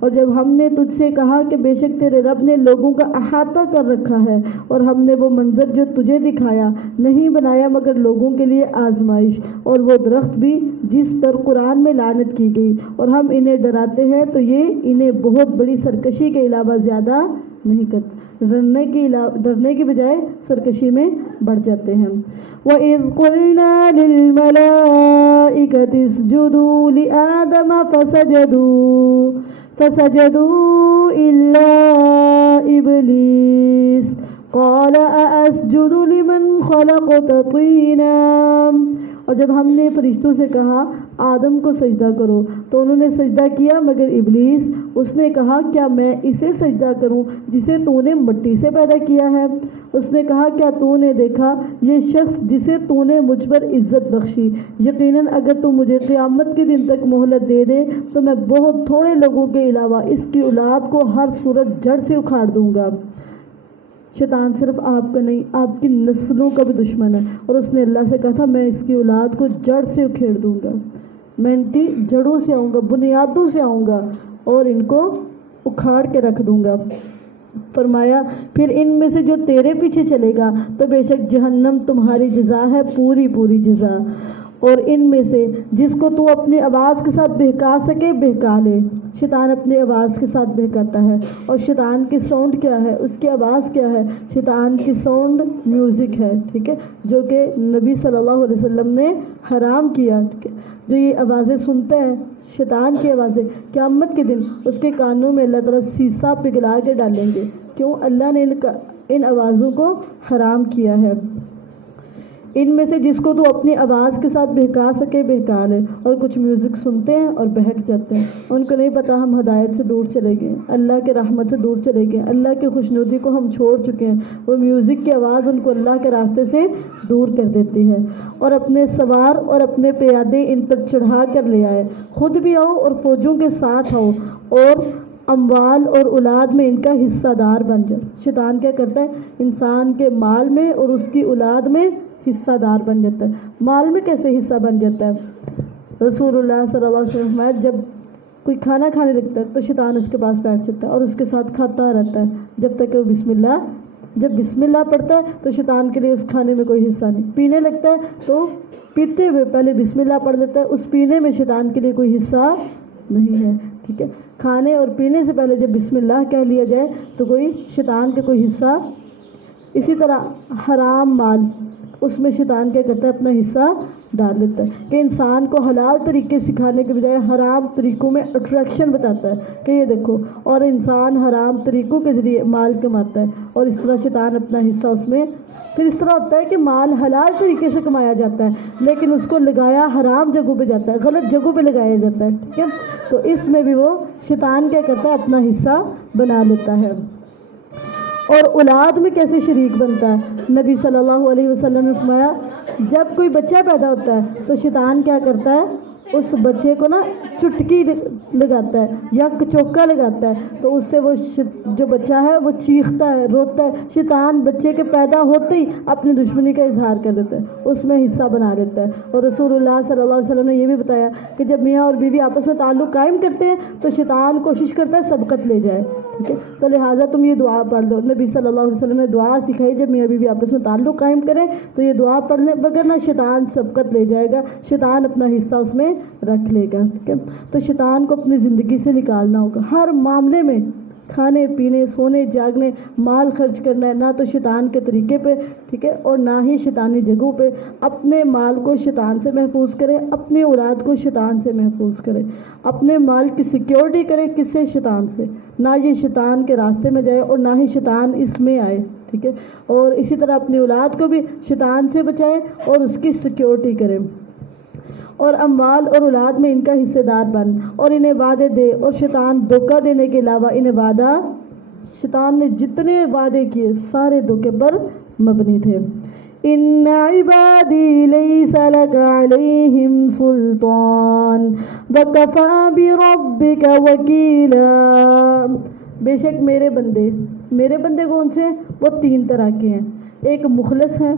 اور جب ہم نے تجھ سے کہا کہ بے شک تیرے رب نے لوگوں کا احاطہ کر رکھا ہے اور ہم نے وہ منظر جو تجھے دکھایا نہیں بنایا مگر لوگوں کے لیے آزمائش، اور وہ درخت بھی جس پر قرآن میں لعنت کی گئی، اور ہم انہیں ڈراتے ہیں تو یہ انہیں بہت بڑی سرکشی کے علاوہ زیادہ نہیں کرتے، ڈرنے کی بجائے سرکشی میں بڑھ جاتے ہیں۔ وَإِذْ قُلْنَا لِلْمَلَائِكَةِ اسْجُدُوا لِآدَمَ فَسَجَدُوا إِلَّا إِبْلِيسَ قَالَ أَأَسْجُدُ لِمَنْ خَلَقْتَ طِينًا۔ اور جب ہم نے فرشتوں سے کہا آدم کو سجدہ کرو تو انہوں نے سجدہ کیا مگر ابلیس، اس نے کہا کیا میں اسے سجدہ کروں جسے تو نے مٹی سے پیدا کیا ہے؟ اس نے کہا کیا تو نے دیکھا یہ شخص جسے تو نے مجھ پر عزت بخشی؟ یقیناً اگر تو مجھے قیامت کے دن تک مہلت دے دے تو میں بہت تھوڑے لوگوں کے علاوہ اس کی اولاد کو ہر صورت جڑ سے اکھاڑ دوں گا۔ شیطان صرف آپ کا نہیں آپ کی نسلوں کا بھی دشمن ہے، اور اس نے اللہ سے کہا تھا میں اس کی اولاد کو جڑ سے اکھیڑ دوں گا، میں ان کی جڑوں سے آؤں گا، بنیادوں سے آؤں گا اور ان کو اکھاڑ کے رکھ دوں گا۔ فرمایا پھر ان میں سے جو تیرے پیچھے چلے گا تو بے شک جہنم تمہاری جزا ہے، پوری پوری جزا، اور ان میں سے جس کو تو اپنی آواز کے ساتھ بہکا سکے بہکا لے۔ شیطان اپنی آواز کے ساتھ بہکاتا ہے، اور شیطان کی ساؤنڈ کیا ہے، اس کی آواز کیا ہے؟ شیطان کی ساؤنڈ میوزک ہے، ٹھیک ہے، جو کہ نبی صلی اللہ علیہ وسلم نے حرام کیا، ٹھیک ہے۔ جو یہ آوازیں سنتا ہے شیطان کی آوازیں، قیامت کے دن اس کے کانوں میں اللہ تعالیٰ سیسا پگھلا کے ڈالیں گے، کیوں؟ اللہ نے ان آوازوں کو حرام کیا ہے۔ ان میں سے جس کو تو اپنی آواز کے ساتھ بہکا سکے بہکا لے، اور کچھ میوزک سنتے ہیں اور بہک جاتے ہیں، ان کو نہیں پتہ ہم ہدایت سے دور چلے گئے، اللہ کے رحمت سے دور چلے گئے، اللہ کی خوشنودی کو ہم چھوڑ چکے ہیں۔ وہ میوزک کی آواز ان کو اللہ کے راستے سے دور کر دیتی ہے۔ اور اپنے سوار اور اپنے پیادے ان پر چڑھا کر لے آئے، خود بھی آؤ اور فوجوں کے ساتھ آؤ، اور اموال اور اولاد میں ان کا حصہ دار بن جائے۔ شیطان کیا کرتا ہے؟ انسان کے مال میں اور اس کی اولاد میں حصہ دار بن جاتا ہے۔ مال میں کیسے حصہ بن جاتا ہے؟ رسول اللہ صلی اللہ علیہ وسلم جب کوئی کھانا کھانے لگتا ہے تو شیطان اس کے پاس بیٹھ جاتا ہے اور اس کے ساتھ کھاتا رہتا ہے جب تک کہ وہ جب بسم اللہ پڑھتا ہے تو شیطان کے لیے اس کھانے میں کوئی حصہ نہیں۔ پینے لگتا ہے تو پیتے ہوئے پہلے بسم اللہ پڑھ لیتا ہے، اس پینے میں شیطان کے لیے کوئی حصہ نہیں ہے، ٹھیک ہے۔ کھانے اور پینے سے پہلے جب بسم اللہ کہہ لیا جائے تو کوئی شیطان کا کوئی حصہ۔ اسی طرح حرام مال، اس میں شیطان کیا کرتا ہے؟ اپنا حصہ ڈال لیتا ہے، کہ انسان کو حلال طریقے سکھانے کے بجائے حرام طریقوں میں اٹریکشن بتاتا ہے کہ یہ دیکھو، اور انسان حرام طریقوں کے ذریعے مال کماتا ہے، اور اس طرح شیطان اپنا حصہ اس میں۔ پھر اس طرح ہوتا ہے کہ مال حلال طریقے سے کمایا جاتا ہے لیکن اس کو لگایا حرام جگہوں پہ جاتا ہے، غلط جگہوں پہ لگایا جاتا ہے، ٹھیک ہے۔ تو اس میں بھی وہ شیطان کیا کرتا ہے؟ اپنا حصہ بنا لیتا ہے۔ اور اولاد میں کیسے شریک بنتا ہے؟ نبی صلی اللہ علیہ وسلم نے فرمایا جب کوئی بچہ پیدا ہوتا ہے تو شیطان کیا کرتا ہے؟ اس بچے کو نا چٹکی لگاتا ہے یا چوکا لگاتا ہے، تو اس سے وہ جو بچہ ہے وہ چیختا ہے، روتا ہے۔ شیطان بچے کے پیدا ہوتے ہی اپنی دشمنی کا اظہار کر دیتا ہے، اس میں حصہ بنا لیتا ہے۔ اور رسول اللہ صلی اللہ علیہ وسلم نے یہ بھی بتایا کہ جب میاں اور بیوی آپس میں تعلق قائم کرتے ہیں تو شیطان کوشش کرتا ہے سبقت لے جائے، ٹھیک ہے۔ تو لہٰذا تم یہ دعا پڑھ لو، نبی صلی اللہ علیہ وسلم نے دعا سکھائی جب میاں بیوی آپس میں تعلق قائم کریں تو یہ دعا پڑھ لیں، وگرنہ شیطان سبقت لے جائے گا، شیطان اپنا حصہ اس میں رکھ لے گا، ٹھیک ہے۔ تو شیطان کو اپنی زندگی سے نکالنا ہوگا، ہر معاملے میں، کھانے پینے، سونے جاگنے، مال خرچ کرنا ہے نہ تو شیطان کے طریقے پہ، ٹھیک ہے، اور نہ ہی شیطانی جگہوں پہ۔ اپنے مال کو شیطان سے محفوظ کرے، اپنی اولاد کو شیطان سے محفوظ کرے، اپنے مال کی سیکیورٹی کرے، کس سے؟ شیطان سے، نہ یہ شیطان کے راستے میں جائے اور نہ ہی شیطان اس میں آئے، ٹھیک ہے۔ اور اسی طرح اپنی اولاد کو بھی شیطان سے بچائے اور اس کی سیکیورٹی کرے، اور اموال اور اولاد میں ان کا حصے دار بن، اور انہیں وعدے دے، اور شیطان دھوکہ دینے کے علاوہ انہیں شیطان نے جتنے وعدے کیے سارے دھوکے پر مبنی تھے۔ ان عبادی لیس لک علیہم سلطان وکفی بربک وکیلا۔ بے شک میرے بندے کون سے ہیں؟ وہ تین طرح کے ہیں، ایک مخلص ہیں،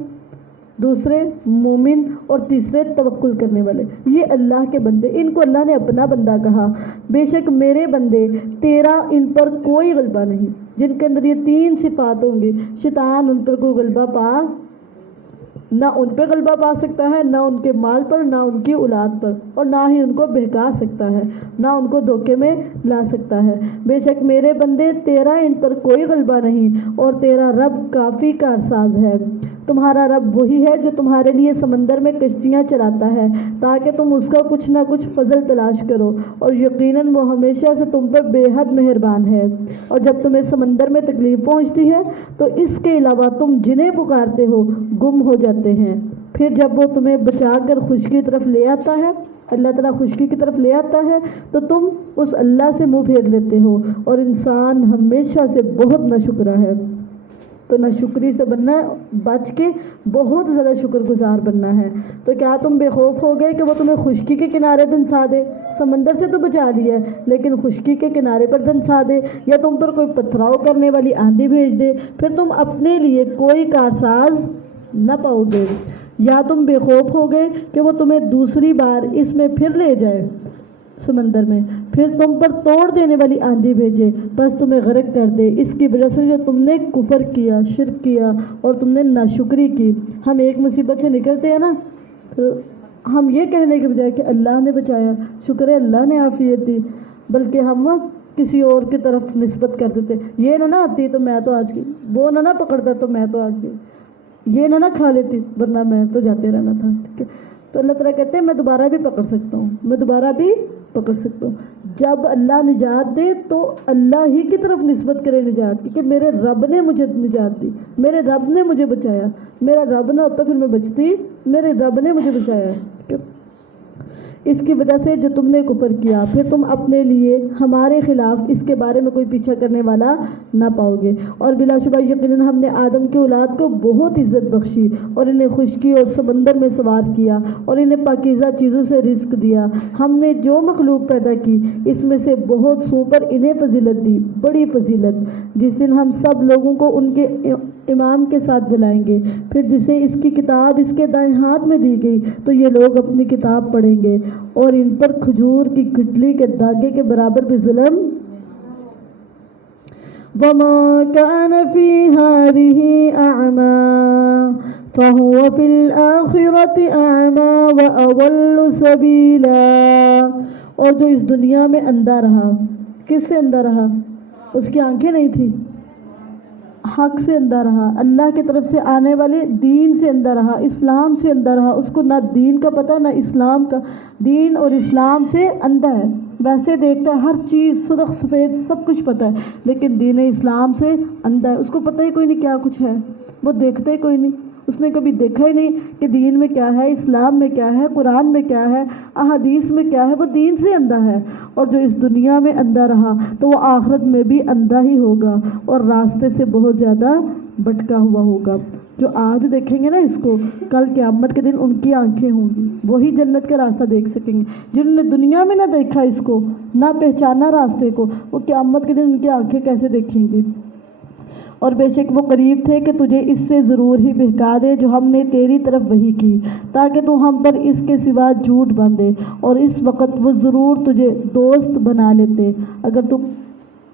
دوسرے مومن اور تیسرے توکل کرنے والے. یہ اللہ کے بندے، ان کو اللہ نے اپنا بندہ کہا. بے شک میرے بندے تیرا ان پر کوئی غلبہ نہیں. جن کے اندر یہ تین صفات ہوں گی، شیطان ان پر کوئی غلبہ نہ ان پہ غلبہ پا سکتا ہے، نہ ان کے مال پر، نہ ان کی اولاد پر، اور نہ ہی ان کو بہکا سکتا ہے، نہ ان کو دھوکے میں لا سکتا ہے. بے شک میرے بندے تیرا ان پر کوئی غلبہ نہیں، اور تیرا رب کافی کارساز ہے. تمہارا رب وہی ہے جو تمہارے لیے سمندر میں کشتیاں چلاتا ہے تاکہ تم اس کا کچھ نہ کچھ فضل تلاش کرو، اور یقیناً وہ ہمیشہ سے تم پر بے حد مہربان ہے. اور جب تمہیں سمندر میں تکلیف پہنچتی ہے تو اس کے علاوہ تم جنہیں پکارتے ہو گم ہو جاتے ہیں. پھر جب وہ تمہیں بچا کر خشکی کی طرف لے آتا ہے، اللہ تعالیٰ خشکی کی طرف لے آتا ہے، تو تم اس اللہ سے منہ پھیر لیتے ہو، اور انسان ہمیشہ سے بہت ناشکرا ہے. تو ناشکری سے بننا ہے، بچ کے بہت زیادہ شکر گزار بننا ہے. تو کیا تم بے خوف ہو گئے کہ وہ تمہیں خشکی کے کنارے دھنسا دے؟ سمندر سے تو بچا لیا ہے، لیکن خشکی کے کنارے پر دھنسا دے، یا تم پر کوئی پتھراؤ کرنے والی آندھی بھیج دے، پھر تم اپنے لیے کوئی کارساز نہ پاؤ گے. یا تم بے خوف ہو گئے کہ وہ تمہیں دوسری بار اس میں پھر لے جائے سمندر میں، پھر تم پر توڑ دینے والی آندھی بھیجے، بس تمہیں غرق کر دے اس کی وجہ سے جو تم نے کفر کیا، شرک کیا، اور تم نے ناشکری کی. ہم ایک مصیبت سے نکلتے ہیں نا، تو ہم یہ کہنے کے بجائے کہ اللہ نے بچایا، شکر ہے اللہ نے عافیت دی، بلکہ ہم کسی اور کی طرف نسبت کر دیتے. یہ نہ آتی تو میں تو آج گئی، وہ نہ پکڑتا تو میں تو آج گئی، یہ نہ کھا لیتی ورنہ میں تو جاتے رہنا تھا. ٹھیک ہے، تو اللہ تعالیٰ کہتے ہیں میں دوبارہ بھی پکڑ سکتا ہوں، میں دوبارہ بھی پکڑ سکتا ہوں. جب اللہ نجات دے تو اللہ ہی کی طرف نسبت کرے نجات کی، کہ میرے رب نے مجھے نجات دی، میرے رب نے مجھے بچایا. میرا رب نہ ہوتا پھر میں بچتی، میرے رب نے مجھے بچایا. اس کی وجہ سے جو تم نے کفر کیا، پھر تم اپنے لیے ہمارے خلاف اس کے بارے میں کوئی پیچھا کرنے والا نہ پاؤ گے. اور بلا شبہ یقیناً ہم نے آدم کی اولاد کو بہت عزت بخشی، اور انہیں خشکی اور سمندر میں سوار کیا، اور انہیں پاکیزہ چیزوں سے رزق دیا. ہم نے جو مخلوق پیدا کی اس میں سے بہت سو پر انہیں فضیلت دی، بڑی فضیلت. جس دن ہم سب لوگوں کو ان کے امام کے ساتھ بلائیں گے، پھر جسے اس کی کتاب اس کے دائیں ہاتھ میں دی گئی تو یہ لوگ اپنی کتاب پڑھیں گے، اور ان پر کھجور کی گٹھلی کے داغے کے برابر بھی ظلم. وَمَا كَانَ فِي هَٰذِهِ أَعْمَىٰ فَهُوَ فِي الْآخِرَةِ أَعْمَىٰ وَأَضَلُّ سَبِيلًا. اور جو اس دنیا میں اندھا رہا، کس سے اندھا رہا؟ اس کی آنکھیں نہیں تھی، حق سے اندھا رہا، اللہ کی طرف سے آنے والے دین سے اندھا رہا، اسلام سے اندھا رہا. اس کو نہ دین کا پتہ نہ اسلام کا. دین اور اسلام سے اندھا ہے، ویسے دیکھتا ہے ہر چیز سرخ سفید سب کچھ پتہ ہے، لیکن دین اسلام سے اندھا ہے. اس کو پتہ ہی کوئی نہیں کیا کچھ ہے، وہ دیکھتا ہی کوئی نہیں، اس نے کبھی دیکھا ہی نہیں کہ دین میں کیا ہے، اسلام میں کیا ہے، قرآن میں کیا ہے، احادیث میں کیا ہے. وہ دین سے اندھا ہے. اور جو اس دنیا میں اندھا رہا تو وہ آخرت میں بھی اندھا ہی ہوگا، اور راستے سے بہت زیادہ بھٹکا ہوا ہوگا. جو آج دیکھیں گے نا اس کو، کل قیامت کے دن ان کی آنکھیں ہوں گی، وہی جنت کا راستہ دیکھ سکیں گے. جنہوں نے دنیا میں نہ دیکھا اس کو، نہ پہچانا راستے کو، وہ قیامت کے دن ان کی آنکھیں کیسے دیکھیں گے. اور بے شک وہ قریب تھے کہ تجھے اس سے ضرور ہی بہکا دے جو ہم نے تیری طرف وحی کی، تاکہ تو ہم پر اس کے سوا جھوٹ باندھے، اور اس وقت وہ ضرور تجھے دوست بنا لیتے. اگر تم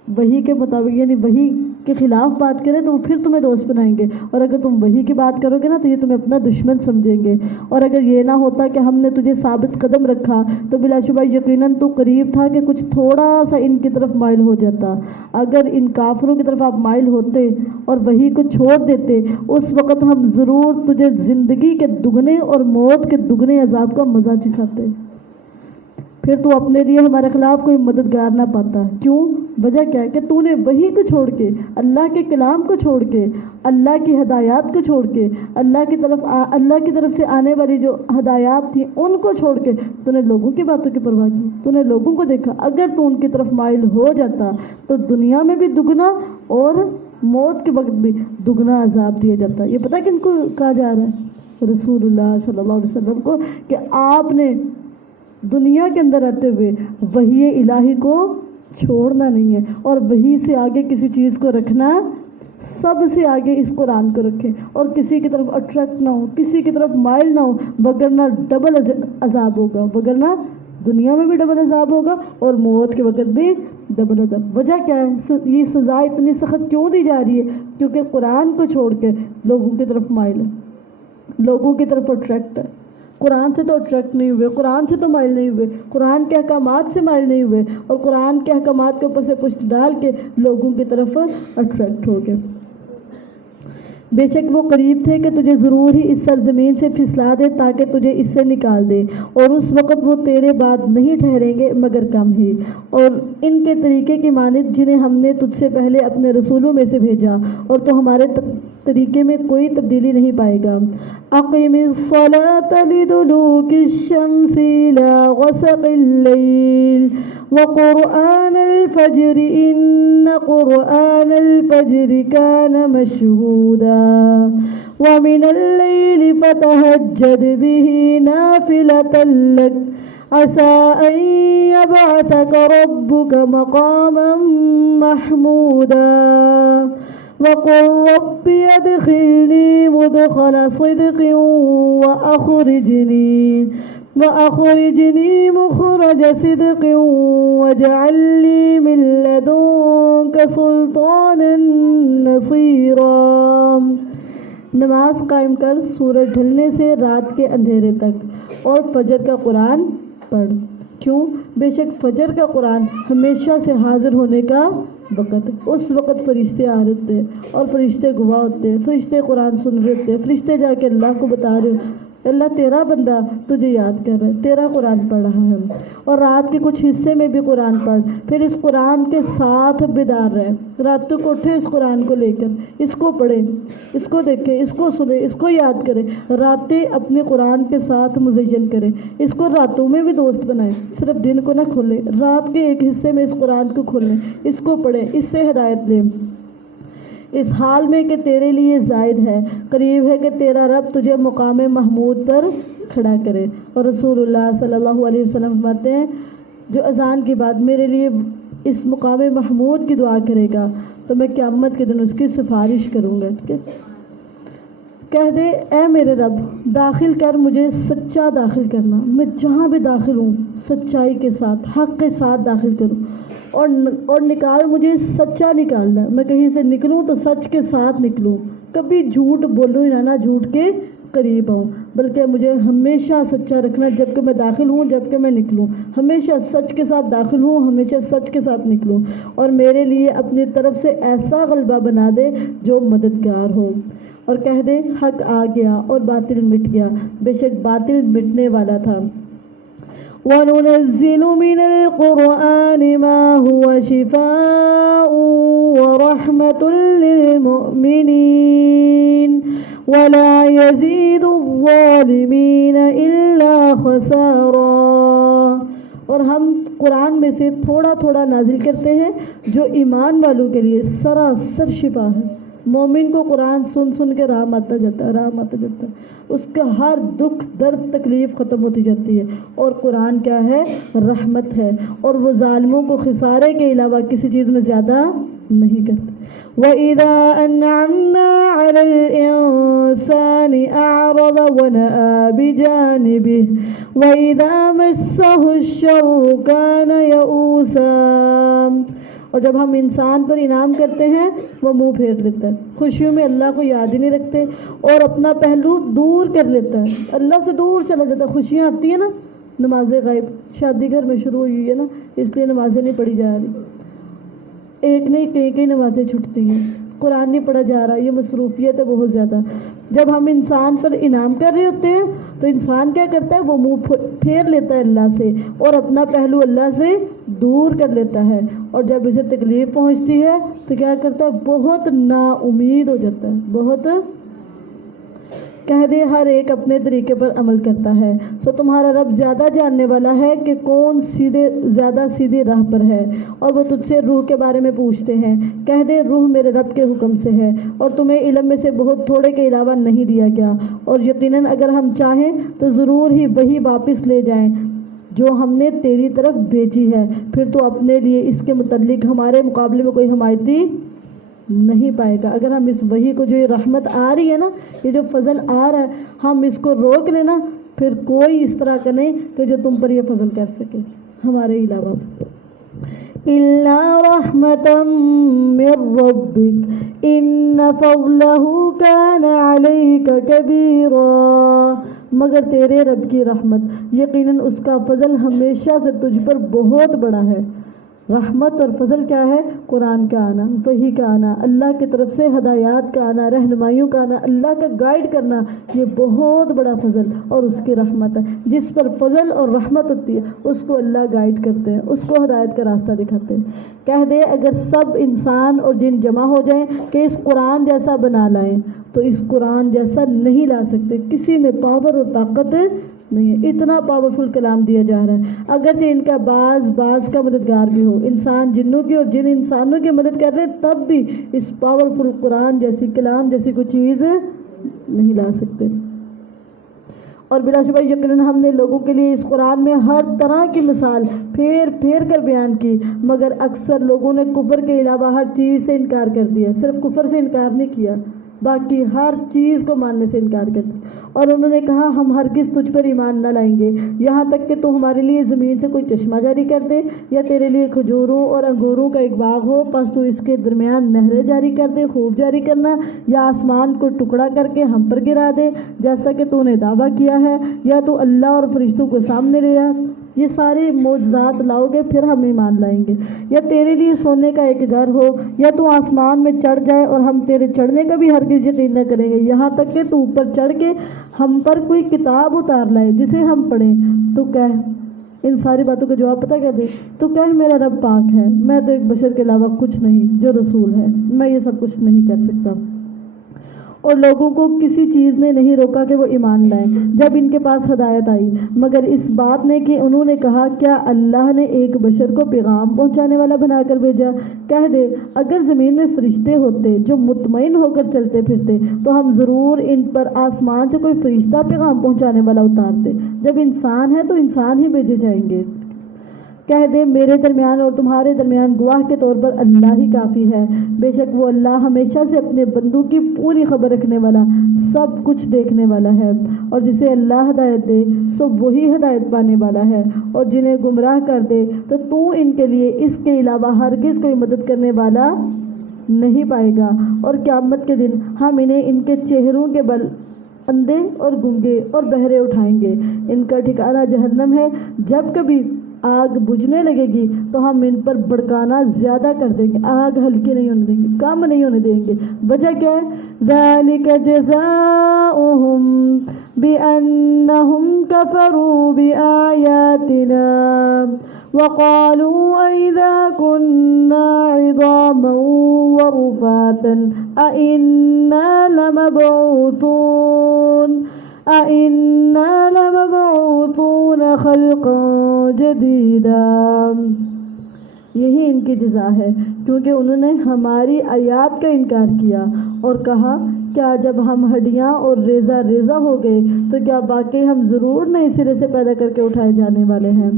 وحی کے مطابق یعنی وحی کے خلاف بات کریں تو وہ پھر تمہیں دوست بنائیں گے، اور اگر تم وحی کی بات کرو گے نا تو یہ تمہیں اپنا دشمن سمجھیں گے. اور اگر یہ نہ ہوتا کہ ہم نے تجھے ثابت قدم رکھا تو بلا شبہ یقیناً تو قریب تھا کہ کچھ تھوڑا سا ان کی طرف مائل ہو جاتا. اگر ان کافروں کی طرف آپ مائل ہوتے اور وحی کو چھوڑ دیتے، اس وقت ہم ضرور تجھے زندگی کے دگنے اور موت کے دگنے عذاب کا مزہ چکھاتے. پھر تو اپنے لیے ہمارے خلاف کوئی مددگار نہ پاتا. کیوں؟ وجہ کیا ہے کہ تو نے وحی کو چھوڑ کے، اللہ کے کلام کو چھوڑ کے، اللہ کی ہدایات کو چھوڑ کے، اللہ کی طرف سے آنے والی جو ہدایات تھیں ان کو چھوڑ کے تو نے لوگوں کی باتوں کی پرواہ کی، تو نے لوگوں کو دیکھا. اگر تو ان کی طرف مائل ہو جاتا تو دنیا میں بھی دگنا اور موت کے وقت بھی دگنا عذاب دیا جاتا. یہ پتہ کن کو کہا جا رہا ہے؟ رسول اللہ صلی اللہ علیہ وسلم کو، کہ آپ نے دنیا کے اندر رہتے ہوئے وحی الہی کو چھوڑنا نہیں ہے، اور وحی سے آگے کسی چیز کو رکھنا سب سے آگے اس قرآن کو رکھیں اور کسی کی طرف اٹریکٹ نہ ہو، کسی کی طرف مائل نہ ہو، وگرنہ ڈبل عذاب ہوگا، وگرنہ دنیا میں بھی ڈبل عذاب ہوگا اور موت کے وقت بھی ڈبل عذاب۔ وجہ کیا ہے؟ یہ سزا اتنی سخت کیوں دی جا رہی ہے؟ کیونکہ قرآن کو چھوڑ کے لوگوں کی طرف مائل ہے، لوگوں کی طرف اٹریکٹ ہے۔ قرآن سے تو اٹریکٹ نہیں ہوئے، قرآن سے تو مائل نہیں ہوئے، قرآن کے احکامات سے مائل نہیں ہوئے، اور قرآن کے احکامات کے اوپر سے پشت ڈال کے لوگوں کی طرف اٹریکٹ ہو گئے۔ بے شک وہ قریب تھے کہ تجھے ضرور ہی اس سرزمین سے پھسلا دے تاکہ تجھے اس سے نکال دے، اور اس وقت وہ تیرے بعد نہیں ٹھہریں گے مگر کم ہی، اور ان کے طریقے کی مانند جنہیں ہم نے تجھ سے پہلے اپنے رسولوں میں سے بھیجا، اور تو ہمارے طریقے میں کوئی تبدیلی نہیں پائے گا۔ اقیم الصلاة لدلوک الشمس الى غسق اللیل وقرآن الفجر ان قرآن الفجر كان مشهودا ومن الليل فتهجد به نافلة لك عسى أن يبعثك ربك مقاما محمودا وقل رب ادخلني مدخل صدق وأخرجني مخرج صدق واجعل لي من لدنك سلطانا نصيرا۔ نماز قائم کر سورج ڈھلنے سے رات کے اندھیرے تک، اور فجر کا قرآن پڑھ۔ کیوں؟ بے شک فجر کا قرآن ہمیشہ سے حاضر ہونے کا وقت، اس وقت فرشتے آ رہے تھے اور فرشتے گواہ ہوتے ہیں، فرشتے قرآن سن رہے تھے، فرشتے جا کے اللہ کو بتا رہے ہیں اللہ تیرا بندہ تجھے یاد کر رہا ہے، تیرا قرآن پڑھ رہا ہے۔ اور رات کے کچھ حصے میں بھی قرآن پڑھ، پھر اس قرآن کے ساتھ بیدار رہے، راتوں کو اٹھے اس قرآن کو لے کر، اس کو پڑھے، اس کو دیکھے، اس کو سنے، اس کو یاد کرے، راتیں اپنے قرآن کے ساتھ مزین کرے، اس کو راتوں میں بھی دوست بنائے، صرف دن کو نہ کھولے، رات کے ایک حصے میں اس قرآن کو کھولیں، اس کو پڑھے، اس سے ہدایت لیں، اس حال میں کہ تیرے لیے زائد ہے، قریب ہے کہ تیرا رب تجھے مقام محمود پر کھڑا کرے۔ اور رسول اللہ صلی اللہ علیہ وسلم فرماتے ہیں جو اذان کے بعد میرے لیے اس مقام محمود کی دعا کرے گا تو میں قیامت کے دن اس کی سفارش کروں گا۔ کہہ دے اے میرے رب داخل کر مجھے سچا داخل کرنا، میں جہاں بھی داخل ہوں سچائی کے ساتھ حق کے ساتھ داخل کروں، اور نکال مجھے سچا نکالنا، میں کہیں سے نکلوں تو سچ کے ساتھ نکلوں، کبھی جھوٹ بولوں نہ جھوٹ کے قریب آؤں، بلکہ مجھے ہمیشہ سچا رکھنا، جب کہ میں داخل ہوں جب کہ میں نکلوں، ہمیشہ سچ کے ساتھ داخل ہوں، ہمیشہ سچ کے ساتھ نکلوں، اور میرے لیے اپنی طرف سے ایسا غلبہ بنا دے جو مددگار ہو۔ اور کہہ دے حق آ گیا اور باطل مٹ گیا، بے شک باطل مٹنے والا تھا۔ وَنُنَزِّلُ مِنَ الْقُرْآنِ مَا هُوَ شِفَاءٌ وَرَحْمَةٌ لِّلْمُؤْمِنِينَ وَلَا يَزِيدُ الظَّالِمِينَ إِلَّا خَسَارًا۔ اور ہم قرآن میں سے تھوڑا تھوڑا نازل کرتے ہیں جو ایمان والوں کے لیے سراسر شفا ہے۔ مومن کو قرآن سن سن کے رحم آتا جاتا ہے، رحم آتا جاتا ہے، اس کا ہر دکھ درد تکلیف ختم ہوتی جاتی ہے، اور قرآن کیا ہے؟ رحمت ہے، اور وہ ظالموں کو خسارے کے علاوہ کسی چیز میں زیادہ نہیں کرتے۔ وَإِذَا أَنْعَمْنَا عَلَى الْإِنسَانِ أَعْرَضَ وَنَأَىٰ بِجَانِبِهِ وَإِذَا مَسَّهُ الشَّرُّ كَانَ يَئُوسًا۔ اور جب ہم انسان پر انعام کرتے ہیں وہ منہ پھیر لیتا ہے، خوشیوں میں اللہ کو یاد ہی نہیں رکھتے اور اپنا پہلو دور کر لیتا ہے، اللہ سے دور چلا جاتا ہے۔ خوشیاں آتی ہیں نا، نماز غائب شادی گھر میں شروع ہوئی ہے نا، اس لیے نمازیں نہیں پڑھی جا رہی، ایک نہیں کئی نمازیں چھٹتی ہیں، قرآن نہیں پڑھا جا رہا، یہ مصروفیت ہے بہت زیادہ۔ جب ہم انسان پر انعام کر رہے ہوتے ہیں تو انسان کیا کرتا ہے؟ وہ منہ پھیر لیتا ہے اللہ سے اور اپنا پہلو اللہ سے دور کر لیتا ہے، اور جب اسے تکلیف پہنچتی ہے تو کیا کرتا ہے؟ بہت نا امید ہو جاتا ہے، بہت کہہ دے ہر ایک اپنے طریقے پر عمل کرتا ہے، سو تمہارا رب زیادہ جاننے والا ہے کہ کون زیادہ سیدھی راہ پر ہے۔ اور وہ تجھ سے روح کے بارے میں پوچھتے ہیں، کہہ دے روح میرے رب کے حکم سے ہے، اور تمہیں علم میں سے بہت تھوڑے کے علاوہ نہیں دیا گیا، اور یقیناً اگر ہم چاہیں تو ضرور ہی وہی واپس لے جائیں جو ہم نے تیری طرف بھیجی ہے، پھر تو اپنے لیے اس کے متعلق ہمارے مقابلے میں کوئی حمایتی نہیں پائے گا۔ اگر ہم اس وحی کو، جو یہ رحمت آ رہی ہے نا، یہ جو فضل آ رہا ہے، ہم اس کو روک لینا، پھر کوئی اس طرح کا نہیں کہ جو تم پر یہ فضل کر سکے ہمارے علاوہ۔ إِلَّا رَحْمَةً مِّن رَّبِّكَ إِنَّ فَضْلَهُ كَانَ عَلَيْكَ كَبِيرًا، مگر تیرے رب کی رحمت، یقیناً اس کا فضل ہمیشہ سے تجھ پر بہت بڑا ہے۔ رحمت اور فضل کیا ہے؟ قرآن کا آنا، وحی کا آنا، اللہ کی طرف سے ہدایات کا آنا، رہنمائیوں کا آنا، اللہ کا گائیڈ کرنا، یہ بہت بڑا فضل اور اس کی رحمت ہے۔ جس پر فضل اور رحمت ہوتی ہے اس کو اللہ گائیڈ کرتے ہیں، اس کو ہدایت کا راستہ دکھاتے ہیں۔ کہہ دے اگر سب انسان اور جن جمع ہو جائیں کہ اس قرآن جیسا بنا لائیں تو اس قرآن جیسا نہیں لا سکتے، کسی میں پاور اور طاقت نہیں ہے، اتنا پاورفل کلام دیا جا رہا ہے۔ اگرچہ ان کا بعض کا مددگار بھی ہو، انسان جنوں کی اور جن انسانوں کی مدد کر رہے ہیں، تب بھی اس پاورفل قرآن جیسی کلام جیسی کوئی چیز نہیں لا سکتے۔ اور بلا شبہ یقیناً ہم نے لوگوں کے لیے اس قرآن میں ہر طرح کی مثال پھیر پھیر کر بیان کی، مگر اکثر لوگوں نے کفر کے علاوہ ہر چیز سے انکار کر دیا۔ صرف کفر سے انکار نہیں کیا، باقی ہر چیز کو ماننے سے انکار کر دیا۔ اور انہوں نے کہا ہم ہرگز تجھ پر ایمان نہ لائیں گے یہاں تک کہ تو ہمارے لیے زمین سے کوئی چشمہ جاری کر دے، یا تیرے لیے کھجوروں اور انگوروں کا ایک باغ ہو، پس تو اس کے درمیان نہریں جاری کر دے، خوب جاری کرنا، یا آسمان کو ٹکڑا کر کے ہم پر گرا دے جیسا کہ تو نے دعویٰ کیا ہے، یا تو اللہ اور فرشتوں کو سامنے لے آ، یہ سارے معجزات لاؤ گے پھر ہم ایمان لائیں گے، یا تیرے لیے سونے کا ایک گھر ہو، یا تو آسمان میں چڑھ جائے اور ہم تیرے چڑھنے کا بھی ہرگز یقین نہ کریں گے، یہاں تک کہ تو اوپر چڑھ کے ہم پر کوئی کتاب اتار لائے جسے ہم پڑھیں۔ تو کہہ، ان ساری باتوں کا جواب پتہ کیا دے؟ تو کہہ میرا رب پاک ہے، میں تو ایک بشر کے علاوہ کچھ نہیں جو رسول ہے، میں یہ سب کچھ نہیں کر سکتا۔ اور لوگوں کو کسی چیز نے نہیں روکا کہ وہ ایمان لائیں جب ان کے پاس ہدایت آئی، مگر اس بات نے کہ انہوں نے کہا کیا اللہ نے ایک بشر کو پیغام پہنچانے والا بنا کر بھیجا؟ کہہ دے اگر زمین میں فرشتے ہوتے جو مطمئن ہو کر چلتے پھرتے تو ہم ضرور ان پر آسمان سے کوئی فرشتہ پیغام پہنچانے والا اتارتے۔ جب انسان ہے تو انسان ہی بھیجے جائیں گے۔ کہہ دے میرے درمیان اور تمہارے درمیان گواہ کے طور پر اللہ ہی کافی ہے، بے شک وہ اللہ ہمیشہ سے اپنے بندوں کی پوری خبر رکھنے والا، سب کچھ دیکھنے والا ہے۔ اور جسے اللہ ہدایت دے سو وہی ہدایت پانے والا ہے، اور جنہیں گمراہ کر دے تو ان کے لیے اس کے علاوہ ہرگز کوئی مدد کرنے والا نہیں پائے گا۔ اور قیامت کے دن ہم انہیں ان کے چہروں کے بل اندھے اور گنگے اور بہرے اٹھائیں گے، ان کا ٹھکانہ جہنم ہے، جب کبھی آگ بجھنے لگے گی تو ہم ان پر بھڑکانا زیادہ کر دیں گے، آگ ہلکی نہیں ہونے دیں گے، کم نہیں ہونے دیں گے۔ وجہ کیا ہے؟ ذَلِكَ جَزَاؤُهُم بِأَنَّهُمْ كَفَرُوا بِآيَاتِنَا وَقَالُوا أَإِذَا كُنَّا عِظَامًا وَرُفَاتًا أَإِنَّا لَمَبْعُوثُونَ خَلْقًا جَدِيدًا۔ یہی ان کی جزا ہے کیونکہ انہوں نے ہماری آیات کا انکار کیا اور کہا کیا جب ہم ہڈیاں اور ریزہ ریزہ ہو گئے تو کیا باقی ہم ضرور نئے سرے سے پیدا کر کے اٹھائے جانے والے ہیں؟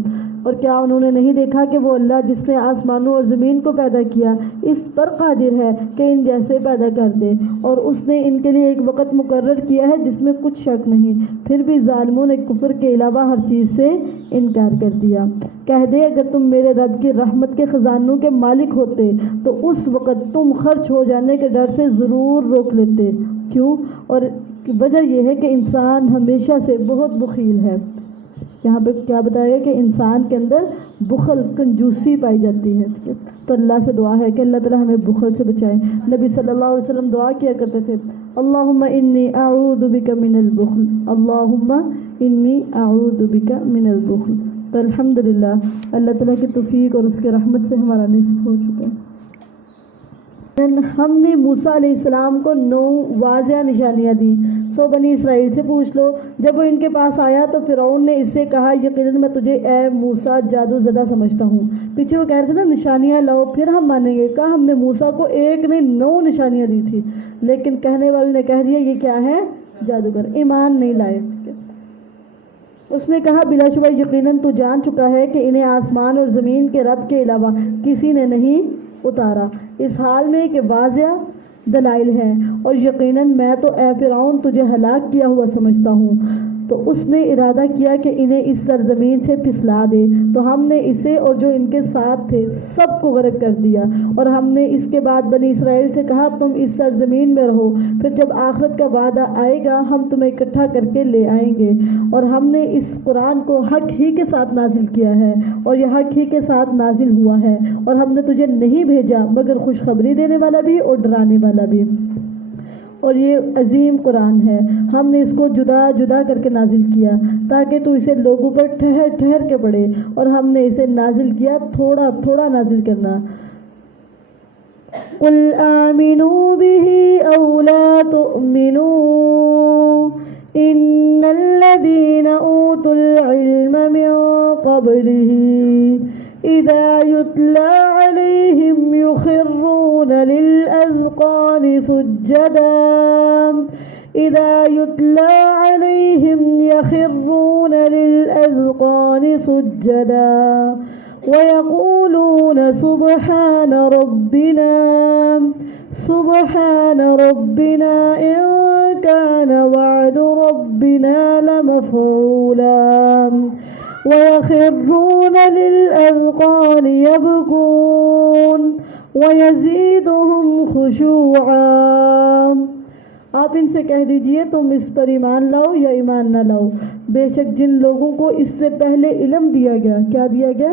اور کیا انہوں نے نہیں دیکھا کہ وہ اللہ جس نے آسمانوں اور زمین کو پیدا کیا اس پر قادر ہے کہ ان جیسے پیدا کر دے، اور اس نے ان کے لیے ایک وقت مقرر کیا ہے جس میں کچھ شک نہیں، پھر بھی ظالموں نے کفر کے علاوہ ہر چیز سے انکار کر دیا۔ کہہ دے اگر تم میرے رب کی رحمت کے خزانوں کے مالک ہوتے تو اس وقت تم خرچ ہو جانے کے ڈر سے ضرور روک لیتے۔ کیوں؟ اور وجہ یہ ہے کہ انسان ہمیشہ سے بہت بخیل ہے۔ یہاں پہ کیا بتایا گیا کہ انسان کے اندر بخل، کنجوسی پائی جاتی ہے۔ تو اللہ سے دعا ہے کہ اللہ تعالیٰ ہمیں بخل سے بچائے۔ نبی صلی اللہ علیہ وسلم دعا کیا کرتے تھے اللہم انی اعوذ بک من البخل، اللہم انی اعوذ بک من البخل۔ تو الحمدللہ اللہ تعالیٰ کی توفیق اور اس کے رحمت سے ہمارا نصف ہو چکا ہے۔ ہم نے موسیٰ علیہ السلام کو 9 واضح نشانیاں دی، سو بنی اسرائیل سے پوچھ لو۔ جب وہ ان کے پاس آیا تو فرعون نے اس سے کہا یقیناً میں تجھے اے موسیٰ جادو زدہ سمجھتا ہوں۔ پیچھے وہ کہہ رہے تھے نا نشانیاں لاؤ پھر ہم مانیں گے، کہا ہم نے موسیٰ کو ایک نہیں 9 نشانیاں دی تھی، لیکن کہنے والے نے کہہ دیا یہ کیا ہے؟ جادوگر، ایمان نہیں لائے۔ اس نے کہا بلا شبہ یقیناً تو جان چکا ہے کہ انہیں آسمان اور زمین کے رب کے علاوہ کسی نے نہیں اتارا، اس حال میں کہ واضح دلائل ہیں، اور یقیناً میں تو اے فرعون تجھے ہلاک کیا ہوا سمجھتا ہوں۔ تو اس نے ارادہ کیا کہ انہیں اس سرزمین سے پھسلا دے، تو ہم نے اسے اور جو ان کے ساتھ تھے سب کو غرق کر دیا، اور ہم نے اس کے بعد بنی اسرائیل سے کہا تم اس سرزمین میں رہو، پھر جب آخرت کا وعدہ آئے گا ہم تمہیں اکٹھا کر کے لے آئیں گے۔ اور ہم نے اس قرآن کو حق ہی کے ساتھ نازل کیا ہے، اور یہ حق ہی کے ساتھ نازل ہوا ہے، اور ہم نے تجھے نہیں بھیجا مگر خوشخبری دینے والا بھی اور ڈرانے والا بھی۔ اور یہ عظیم قرآن ہے، ہم نے اس کو جدا جدا کر کے نازل کیا تاکہ تو اسے لوگوں پر ٹھہر ٹھہر کے پڑھے، اور ہم نے اسے نازل کیا تھوڑا تھوڑا نازل کرنا۔ قل آمنوا به او لا تؤمنوا ان الذين اوتوا العلم من قبله اذا يتلى عليهم يخرون للأذقان سجدا إذا يتلى عليهم يخرون للأذقان سجدا ويقولون سبحان ربنا إن كان وعد ربنا لمفعولا ويخرون للأذقان يبكون ويزيدهم خشوعا۔ آپ ان سے کہہ دیجئے تم اس پر ایمان لاؤ یا ایمان نہ لاؤ، بے شک جن لوگوں کو اس سے پہلے علم دیا گیا، کیا دیا گیا؟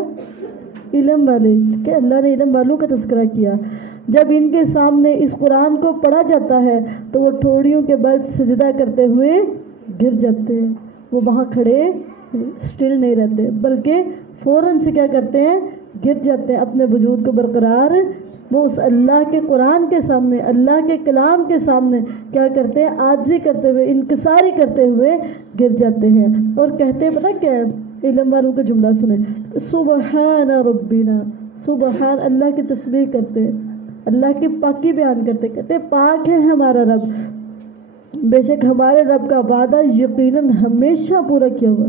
علم والے، کہ اللہ نے علم والوں کا تذکرہ کیا، جب ان کے سامنے اس قرآن کو پڑھا جاتا ہے تو وہ ٹھوڑیوں کے بل سجدہ کرتے ہوئے گر جاتے ہیں، وہ وہاں کھڑے اسٹل نہیں رہتے بلکہ فوراً سے کیا کرتے ہیں؟ گر جاتے ہیں، اپنے وجود کو برقرار وہ اس اللہ کے قرآن کے سامنے، اللہ کے کلام کے سامنے کیا کرتے ہیں؟ عاجزی کرتے ہوئے، انکساری کرتے ہوئے گر جاتے ہیں، اور کہتے ہیں پتہ کیا ہے؟ علم والوں کا جملہ سنیں، سبحان ربنا، سبحان، اللہ کی تسبیح کرتے ہیں، اللہ کی پاکی بیان کرتے، کہتے ہیں پاک ہے ہمارا رب، بے شک ہمارے رب کا وعدہ یقیناً ہمیشہ پورا کیا ہوا۔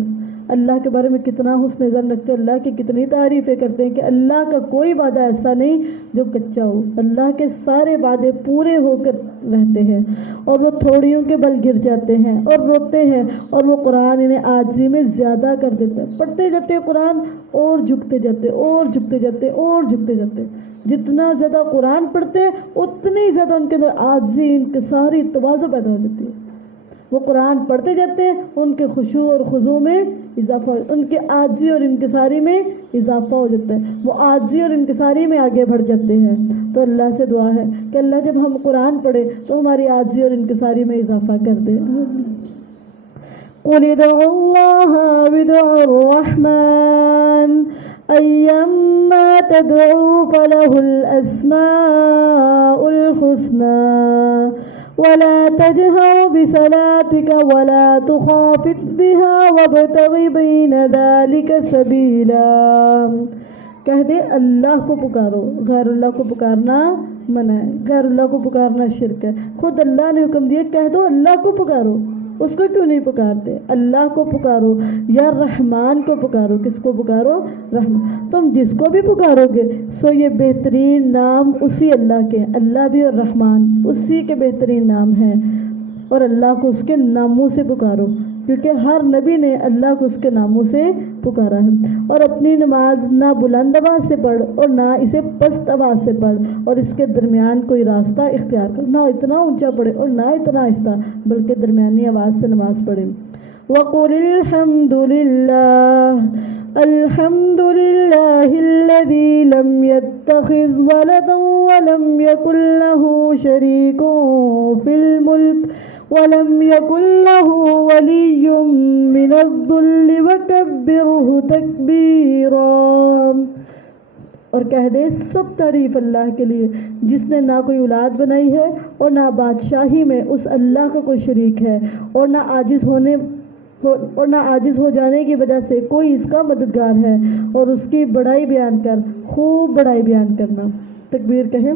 اللہ کے بارے میں کتنا حسن ظن رکھتے ہیں، اللہ کی کتنی تعریفیں کرتے ہیں کہ اللہ کا کوئی وعدہ ایسا نہیں جو کچا ہو، اللہ کے سارے وعدے پورے ہو کر رہتے ہیں، اور وہ تھوڑیوں کے بل گر جاتے ہیں اور روتے ہیں، اور وہ قرآن انہیں عاجزی میں زیادہ کر دیتا ہے، پڑھتے جاتے ہیں قرآن اور جھکتے جاتے اور جھکتے جاتے اور جھکتے جاتے، جتنا زیادہ قرآن پڑھتے ہیں اتنی زیادہ ان کے اندر عاجزی، انکساری، تواضع پیدا ہو جاتی ہے۔ وہ قرآن پڑھتے جاتے ہیں، ان کے خشوع اور خضوع میں اضافہ، ان کے عاجزی اور انکساری میں اضافہ ہو جاتا ہے، وہ عاجزی اور انکساری میں آگے بڑھ جاتے ہیں۔ تو اللہ سے دعا ہے کہ اللہ جب ہم قرآن پڑھے تو ہماری عاجزی اور انکساری میں اضافہ کر دے۔ قُلِ ادْعُوا اللَّهَ وَادْعُوا الرَّحْمَٰنَ أَيَّمَّا تَدْعُوا فَلَهُ الْأَسْمَاءُ الْحُسْنَىٰ وَلَا تَجْهَرْ بِصَلَاتِكَ وَلَا تُخَافِتْ بِهَا وَابْتَغِ بَيْنَ ذَلِكَ سَبِيلًا۔ کہہ دے اللہ کو پکارو، غیر اللہ کو پکارنا منع ہے، غیر اللہ کو پکارنا شرک ہے، خود اللہ نے حکم دیا کہہ دو اللہ کو پکارو، اس کو کیوں نہیں پکارتے؟ اللہ کو پکارو یا رحمان کو پکارو۔ کس کو پکارو؟ رحمان۔ تم جس کو بھی پکارو گے سو یہ بہترین نام اسی اللہ کے ہیں، اللہ بھی اور رحمان اسی کے بہترین نام ہیں، اور اللہ کو اس کے ناموں سے پکارو، کیونکہ ہر نبی نے اللہ کو اس کے ناموں سے پکارا ہے۔ اور اپنی نماز نہ بلند آواز سے پڑھ اور نہ اسے پست آواز سے پڑھ، اور اس کے درمیان کوئی راستہ اختیار کر، نہ اتنا اونچا پڑھے اور نہ اتنا آہستہ، بلکہ درمیانی آواز سے نماز پڑھے۔ وَقُلِ الْحَمْدُ لِلَّهِ الْحَمْدُ لِلَّهِ الَّذِي لَمْ يَتَّخِذْ وَلَدًا وَلَمْ يَكُنْ لَهُ شَرِيكٌ فِي الْمُلْكِ وَلَمْ يَكُنْ لَهُ وَلِيٌّ مِّنَ الذُّلِّ وَكَبِّرْهُ تَكْبِيرًا۔ اور کہہ دے سب تعریف اللہ کے لیے جس نے نہ کوئی اولاد بنائی ہے اور نہ بادشاہی میں اس اللہ کا کوئی شریک ہے، اور نہ عاجز ہو جانے کی وجہ سے کوئی اس کا مددگار ہے، اور اس کی بڑائی بیان کر، خوب بڑائی بیان کرنا۔ تکبیر کہیں۔